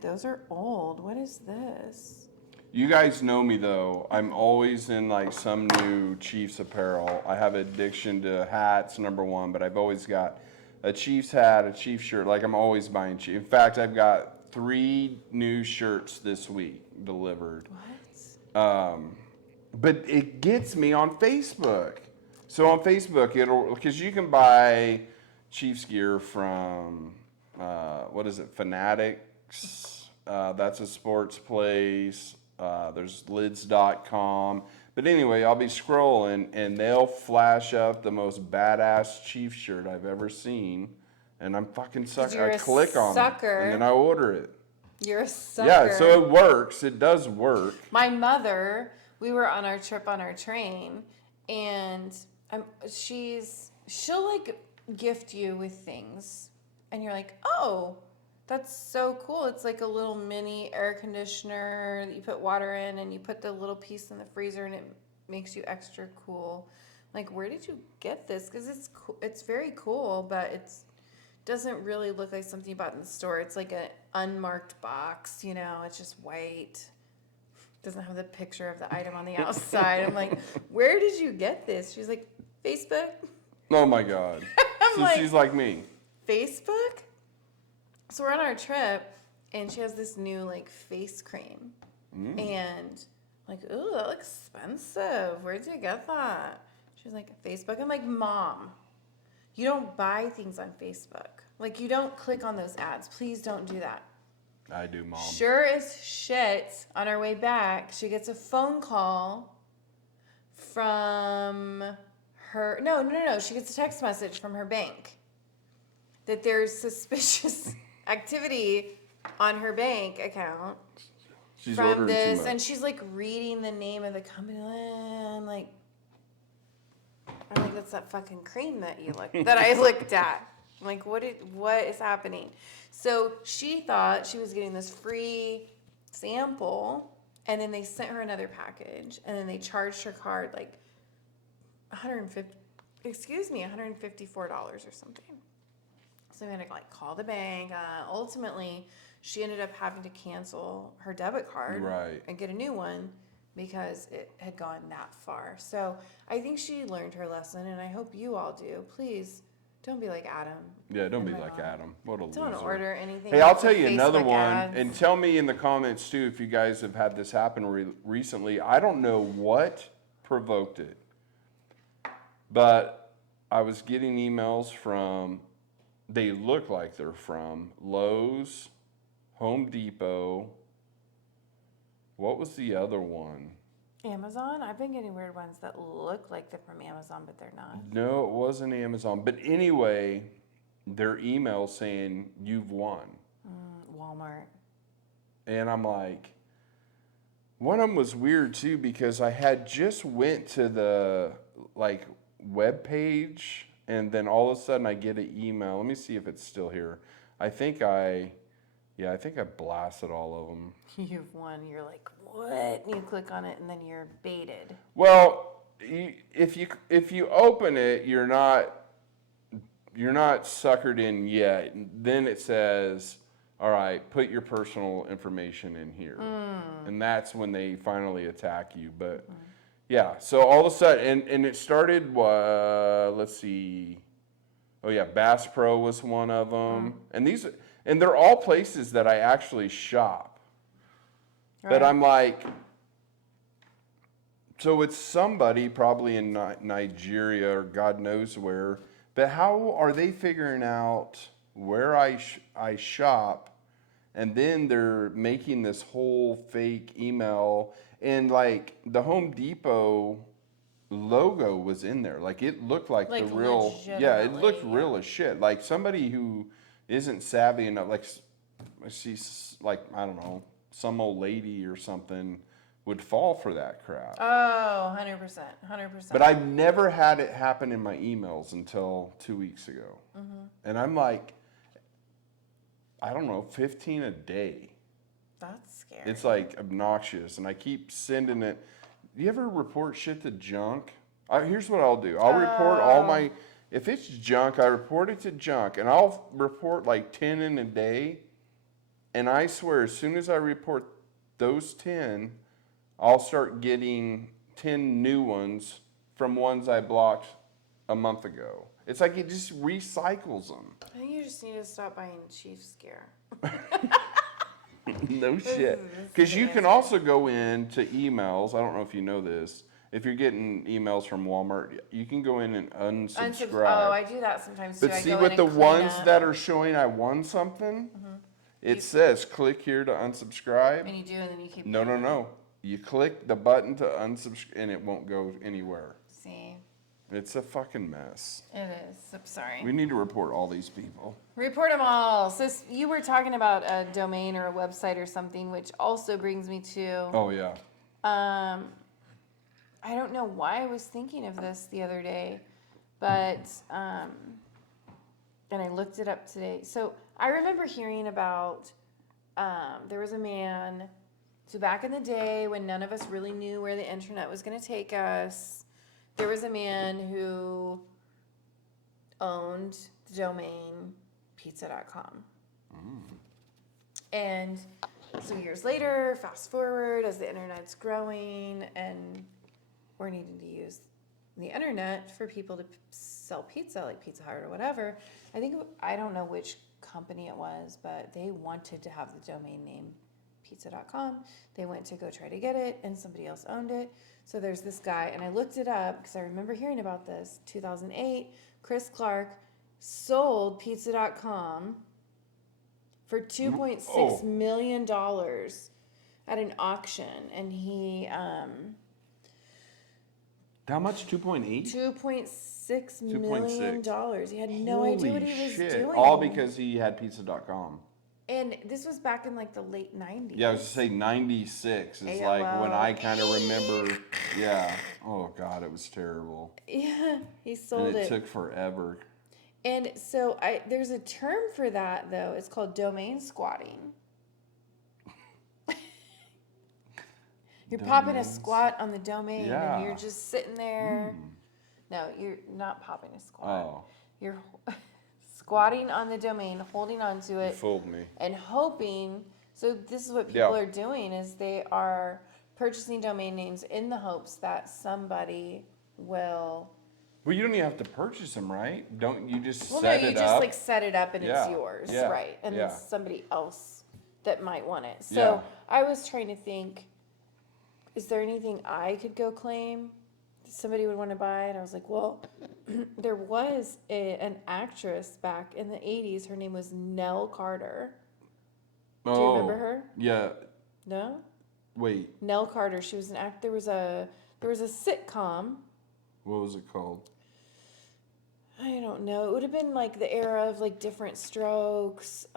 Those are old. What is this? You guys know me though. I'm always in like some new Chiefs apparel. I have addiction to hats, number one, but I've always got a Chiefs hat, a Chiefs shirt. Like I'm always buying Chiefs. In fact, I've got 3 new shirts this week delivered. What? But it gets me on Facebook. So on Facebook, because you can buy Chiefs gear from, what is it, Fanatics? That's a sports place. There's lids.com. But anyway, I'll be scrolling and they'll flash up the most badass Chiefs shirt I've ever seen. And I'm fucking sucker. I click on it and then I order it. You're a sucker. Yeah, so it works. It does work. My mother, we were on our trip on our train, and she'll like gift you with things, and you're like, oh, that's so cool. It's like a little mini air conditioner that you put water in, and you put the little piece in the freezer, and it makes you extra cool. Like, where did you get this? Because it's very cool, but it's doesn't really look like something you bought in the store. It's like an unmarked box, you know, it's just white. Doesn't have the picture of the item on the outside. I'm like, where did you get this? She's like, Facebook. Oh my God. So like, she's like me. Facebook? So we're on our trip and she has this new like face cream. And I'm like, ooh, that looks expensive. Where'd you get that? She's like, Facebook. I'm like, Mom, you don't buy things on Facebook. Like, you don't click on those ads. Please don't do that. I do, Mom. Sure as shit, on our way back, she gets a phone call from her. No. She gets a text message from her bank that there's suspicious activity on her bank account She's from ordering this. too much. And she's like reading the name of the company. I'm like, that's that fucking cream that I looked at. I'm like, what is happening? So she thought she was getting this free sample, and then they sent her another package, and then they charged her card like $154 or something. So we had to like call the bank. Ultimately, she ended up having to cancel her debit card and get a new one because it had gone that far. So I think she learned her lesson, and I hope you all do. Please don't be like Adam. Yeah, don't be like Adam. What a loser. Don't order anything. Hey, I'll off tell of you another Facebook one, ads. and tell me in the comments too if you guys have had this happen recently. I don't know what provoked it, but I was getting emails from, they look like they're from Lowe's, Home Depot. What was the other one? Amazon? I've been getting weird ones that look like they're from Amazon, but they're not. No, it wasn't Amazon. But anyway, their email saying you've won. Walmart. And I'm like, one of them was weird too because I had just went to the like web page and then all of a sudden I get an email. Let me see if it's still here. I think I blasted all of them. You've won. You're like, what? And you click on it, and then you're baited. Well, if you open it, you're not suckered in yet. Then it says, all right, put your personal information in here. And that's when they finally attack you. But yeah, so all of a sudden, and it started, let's see. Oh yeah, Bass Pro was one of them. And they're all places that I actually shop. Right. But I'm like, so it's somebody probably in Nigeria or God knows where. But how are they figuring out where I shop? And then they're making this whole fake email. And like the Home Depot logo was in there. Like it looked like the real. Yeah, it looked real as shit. Like somebody who isn't savvy enough, like she's like, I don't know, some old lady or something would fall for that crap. Oh, 100%. But I've never had it happen in my emails until 2 weeks ago. And I'm like, I don't know, 15 a day. That's scary. It's like obnoxious. And I keep sending it. Do you ever report shit to junk? Here's what I'll do. I'll report all my, if it's junk, I report it to junk. And I'll report like 10 in a day. And I swear, as soon as I report those 10, I'll start getting 10 new ones from ones I blocked a month ago. It's like it just recycles them. I think you just need to stop buying Chiefs gear. No shit. Because you can also go into emails, I don't know if you know this, if you're getting emails from Walmart, you can go in and unsubscribe. Oh, I do that sometimes too. But I see, go in with and the clean ones up, that are showing I won something, it says click here to unsubscribe. and you do, and then you keep. No, no, going. no. You click the button to unsubscribe, and it won't go anywhere. See, It's a fucking mess. it is. I'm sorry. We need to report all these people. Report them all. So you were talking about a domain or a website or something, which also brings me to. Oh, yeah. I don't know why I was thinking of this the other day, but and I looked it up today. So I remember hearing about there was a man. So back in the day when none of us really knew where the internet was going to take us, there was a man who owned the domain pizza.com. And so years later, fast forward, as the internet's growing and we're needing to use the internet for people to sell pizza, like Pizza Hut or whatever, I don't know which company it was, but they wanted to have the domain name pizza.com. They went to go try to get it, and somebody else owned it. So there's this guy, and I looked it up because I remember hearing about this. 2008, Chris Clark sold pizza.com for $2.6 million at an auction, and he How much? 2.8? $2.6 million. He had no Holy idea what he was shit. doing. All because he had pizza.com. And this was back in like the late 90s. Yeah, I was going to say 96 is AOL. like when I kind of remember. Yeah. Oh, God, it was terrible. Yeah, he sold And it it. took forever. And so there's a term for that, though. It's called domain squatting. You're popping a squat on the domain, Yeah. and you're just sitting there. No, you're not popping a squat. Oh, You're squatting on the domain, holding onto you it, fooled me. and hoping. So this is what people Yeah. are doing: is they are purchasing domain names in the hopes that somebody will. Well, you don't even have to purchase them, right? Don't you just Well, set no, it you just up? like set it up and Yeah, it's yours, yeah, right? And yeah. then somebody else that might want it. So Yeah. I was trying to think, is there anything I could go claim that somebody would want to buy? And I was like, well, there was an actress back in the 80s. Her name was Nell Carter. Do you remember her? Yeah. No? Wait, Nell Carter. She was an act. There was a sitcom. what was it called? I don't know. It would have been like the era of like Different Strokes.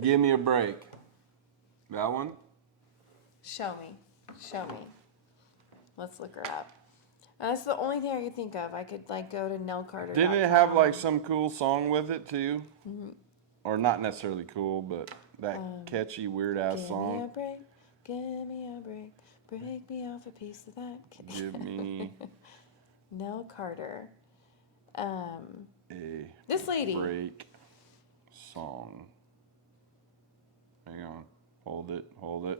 Give me a break. That one? Show me. Let's look her up. That's the only thing I could think of. I could like go to Nell Carter. Didn't it have like some cool song with it too? Or not necessarily cool, but that catchy weird ass song. Give me a break, break me off a piece of that. Give me Nell Carter. a This lady. break song. Hang on. Hold it. Let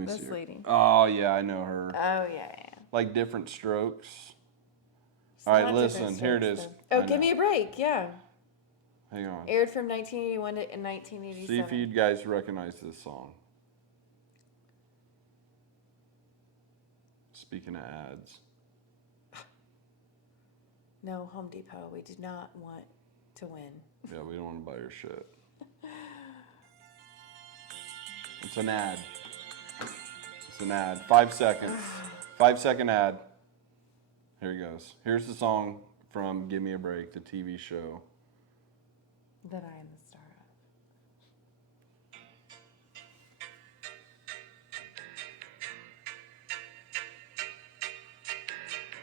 me This see her. lady. Oh, yeah, I know her. Oh yeah. Like Different Strokes. It's All right, not Different listen, here it Strokes, is. though. I Oh, Give Me know. a Break, yeah. Hang on. Aired from 1981 to 1987. See if you guys recognize this song. Speaking of ads. No, Home Depot. We did not want to win. Yeah, we don't want to buy your shit. It's an ad. It's an ad. 5 seconds. 5-second ad. Here he goes. Here's the song from Give Me a Break, the TV show. That I am the star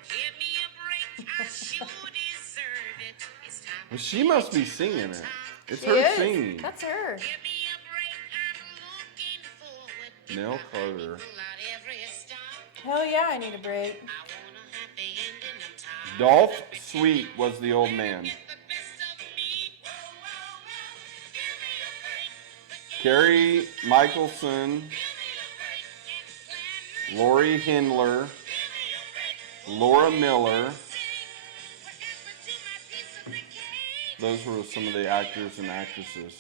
Give me a break, I sure deserve it. It's time Well, she must be singing it. It's She her is. singing. That's her. Give me a break, I'm looking forward. Nell Carter. Pull out every star. Hell yeah, I need a break. I want a happy ending. I'm tired Dolph of it. Sweet was the old man. Get the best of me. Whoa, whoa, whoa. Give me a break. Carrie Michelson, Give me a break. It's plan Lori Hindler, Give me a break. Laura Miller. Whatever to my piece of the cake. Those were some of the actors and actresses.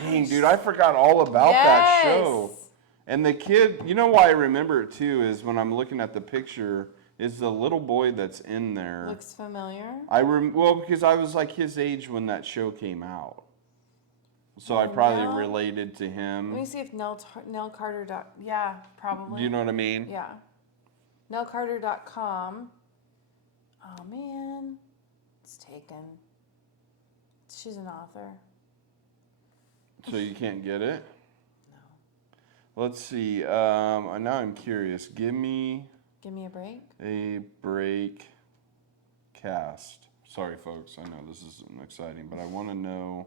Dang, dude, I forgot all about that show. Yes. And the kid, you know why I remember it too is when I'm looking at the picture, is the little boy that's in there. Looks familiar. Well, because I was like his age when that show came out. So I probably Nell? related to him. Let me see if Nell Carter. Yeah, probably. Do you know what I mean? Yeah. NellCarter.com. Oh man, it's taken. She's an author. So you can't get it? No. Let's see. Now I'm curious. Give me a break. a break cast. Sorry, folks. I know this isn't exciting, but I want to know.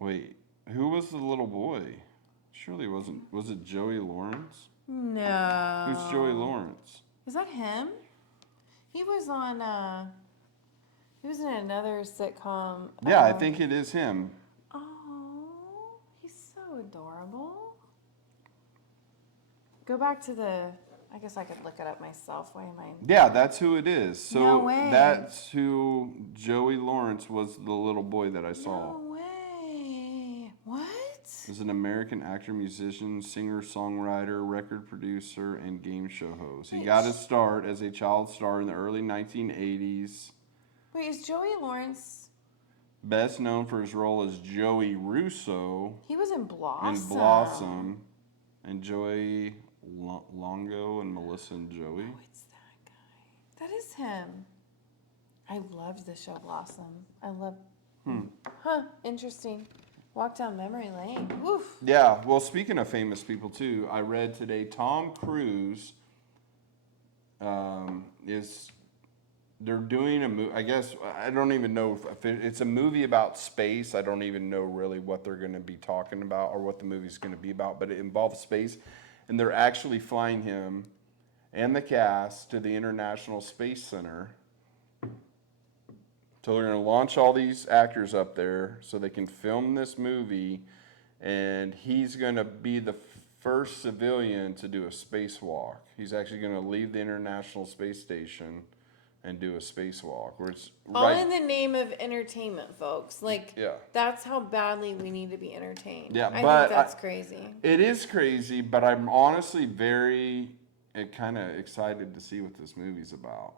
Wait, who was the little boy? Surely it wasn't. Was it Joey Lawrence? No. Who's Joey Lawrence? Is that him? He was on. He was in another sitcom. Yeah, I think it is him. Oh, he's so adorable. Go back to the. I guess I could look it up myself. Why am I? Yeah, that's who it is. So No way. that's who Joey Lawrence was, the little boy that I saw. No way. What? Is an American actor, musician, singer, songwriter, record producer, and game show host. He got his start as a child star in the early 1980s. Wait, is Joey Lawrence? Best known for his role as Joey Russo He was in Blossom. in Blossom, and Joey Longo and Melissa and Joey. Oh, it's that guy. That is him. I loved the show Blossom. I love. Huh. Interesting. Walk down memory lane. Woof. Yeah, well, speaking of famous people too, I read today Tom Cruise they're doing a movie. I guess I don't even know if it's a movie about space. I don't even know really what they're going to be talking about or what the movie's going to be about, but it involves space, and they're actually flying him and the cast to the International Space Center. So they're going to launch all these actors up there so they can film this movie, and he's going to be the first civilian to do a spacewalk. He's actually going to leave the International Space Station and do a spacewalk. Where it's All in the name of entertainment, folks. Like, Yeah. that's how badly we need to be entertained. Yeah, I but think that's crazy. It is crazy, but I'm honestly very kind of excited to see what this movie's about.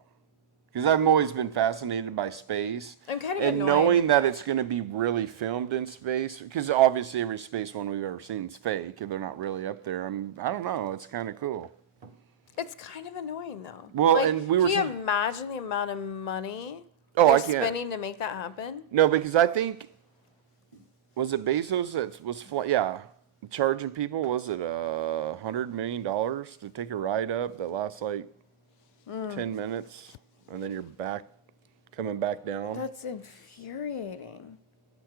Because I've always been fascinated by space. I'm kind of and annoyed. knowing that it's going to be really filmed in space, because obviously every space one we've ever seen is fake. If they're not really up there, I don't know. It's kind of cool. It's kind of annoying, though. Well, like, and we were can you talking- imagine the amount of money Oh, they're I can't. spending to make that happen? No, because I think, was it Bezos that was charging people? Was it $100 million to take a ride up that lasts like 10 minutes, and then you're coming back down? That's infuriating.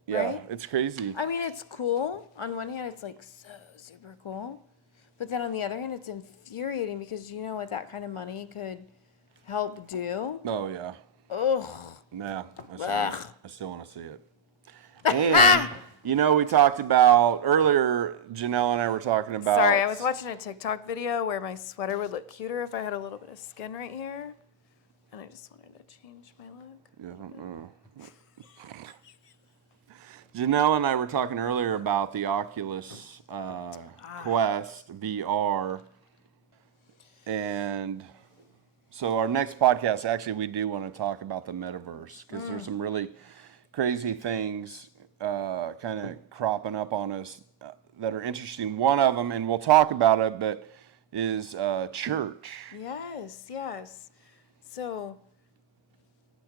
Yeah, right? it's crazy. I mean, it's cool. On one hand, it's like so super cool. But then on the other hand, it's infuriating because you know what that kind of money could help do? Oh yeah. Ugh. Nah, I still want to see it. And you know, we talked about earlier. Janelle and I were talking about. Sorry, I was watching a TikTok video where my sweater would look cuter if I had a little bit of skin right here, and I just wanted to change my look. Yeah, I don't know. Janelle and I were talking earlier about the Oculus Quest VR, and so our next podcast, actually, we do want to talk about the metaverse because there's some really crazy things kind of cropping up on us that are interesting. One of them, and we'll talk about it, but is church. Yes. So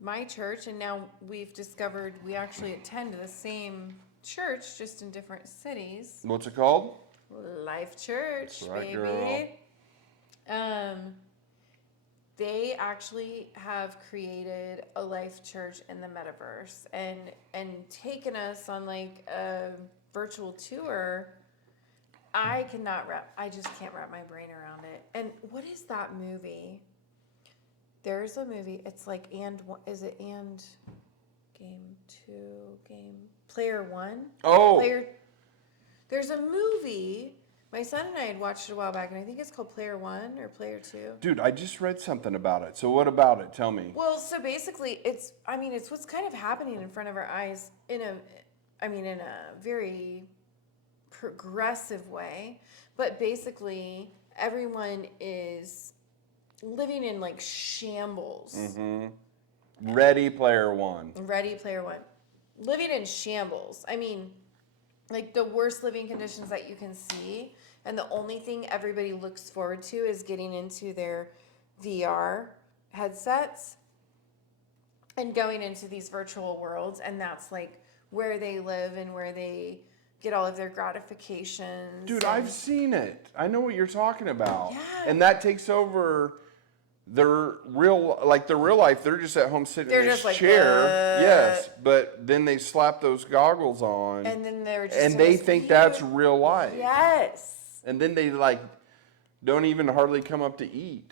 my church, and now we've discovered we actually attend the same church, just in different cities. What's it called? Life Church, That's right, baby. They actually have created a life church in the metaverse and taken us on like a virtual tour. I just can't wrap my brain around it. And what is that movie? There's a movie. It's like Player One? Oh, There's a movie. My son and I had watched it a while back, and I think it's called Player One or Player Two. dude, I just read something about it. So what about it? Tell me. Well, so basically, it's what's kind of happening in front of our eyes in I mean, in a very progressive way, but basically everyone is living in like shambles. Ready Player One. Ready Player One. Living in shambles. I mean, like the worst living conditions that you can see. And the only thing everybody looks forward to is getting into their VR headsets and going into these virtual worlds. And that's like where they live and where they get all of their gratifications. Dude, and I've seen it. I know what you're talking about. Yeah. And that takes over their real life. They're just at home sitting They're in this just like, chair. Yes, but then they slap those goggles on. And then they're just and in they this think weird- that's real life. Yes. And then they like don't even hardly come up to eat.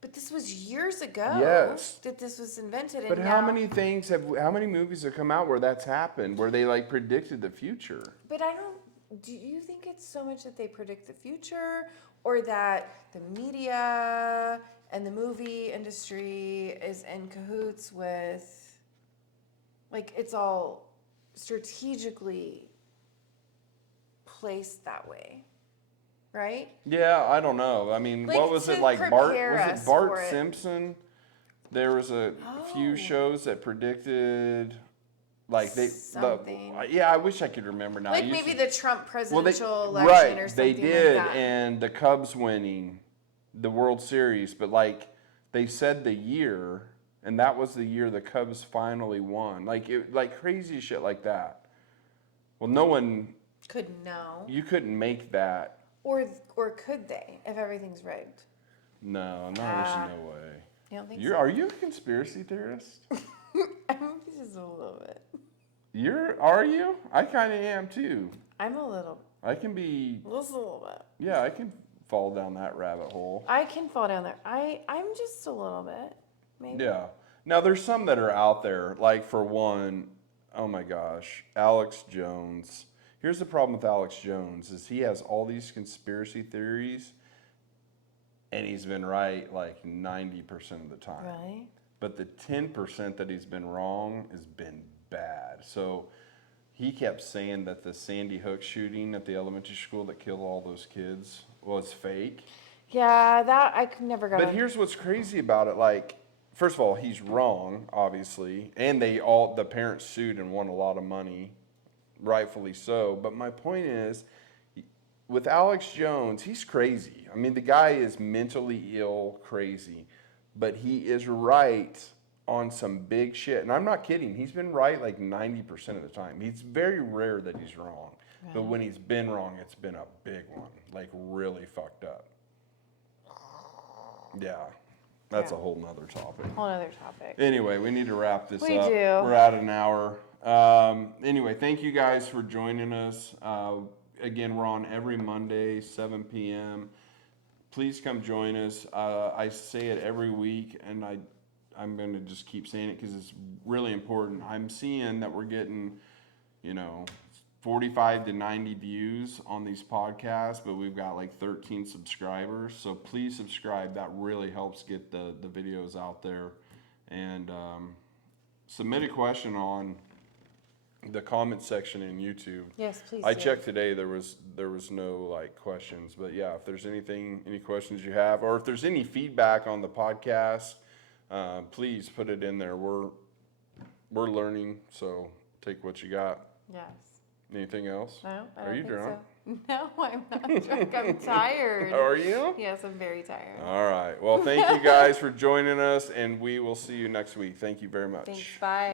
But this was years ago. Yes. That this was invented. But and how now- many movies have come out where that's happened, where they like predicted the future? But do you think it's so much that they predict the future or that the media and the movie industry is in cahoots with, like, it's all strategically placed that way, right? Yeah, I don't know. I mean, Like, what was it to like? Bart prepare was us it Bart for it. Simpson? There was a few Oh. shows that predicted, like Something. yeah, I wish I could remember now. I Like used maybe to- the Trump well, presidential election right, or they something did, like that. and the Cubs winning the World Series, but like they said the year, and that was the year the Cubs finally won. Like crazy shit like that. Well, no one, Could know. you couldn't make that. Or could they, if everything's rigged? No, there's no way. You don't think Are you a conspiracy theorist? I'm just a little bit. Are you? I kind of am too. I'm a little, I can be, just a little bit. yeah, I can fall down that rabbit hole. I can fall down there. I'm just a little bit, maybe. Yeah. Now there's some that are out there, like for one, oh my gosh, Alex Jones. Here's the problem with Alex Jones is he has all these conspiracy theories and he's been right like 90% of the time. Right. But the 10% that he's been wrong has been bad. So he kept saying that the Sandy Hook shooting at the elementary school that killed all those kids was fake. Yeah, that I could never got. But here's what's crazy about it. Like, first of all, he's wrong, obviously. And the parents sued and won a lot of money, rightfully so. But my point is, with Alex Jones, he's crazy. I mean, the guy is mentally ill, crazy. But he is right on some big shit. And I'm not kidding. He's been right like 90% of the time. It's very rare that he's wrong. Right. But when he's been wrong, it's been a big one. Like really fucked up. Yeah. That's a whole nother topic. Whole other topic. Anyway, we need to wrap this We up. do. We're at an hour. Anyway, thank you guys for joining us. Again, we're on every Monday, 7 p.m. Please come join us. I say it every week, and I'm going to just keep saying it because it's really important. I'm seeing that we're getting, 45 to 90 views on these podcasts, but we've got like 13 subscribers. So please subscribe. That really helps get the videos out there. And submit a question on the comment section in YouTube. Yes, please. I do. checked today. There was no like questions, but yeah, if there's any questions you have, or if there's any feedback on the podcast, please put it in there. We're learning, so take what you got. Yes. Anything else? No, I Are don't you think drunk? so. No, I'm not drunk. I'm tired. Are you? Yes, I'm very tired. All right. Well, thank you guys for joining us, and we will see you next week. Thank you very much. Thanks. Bye.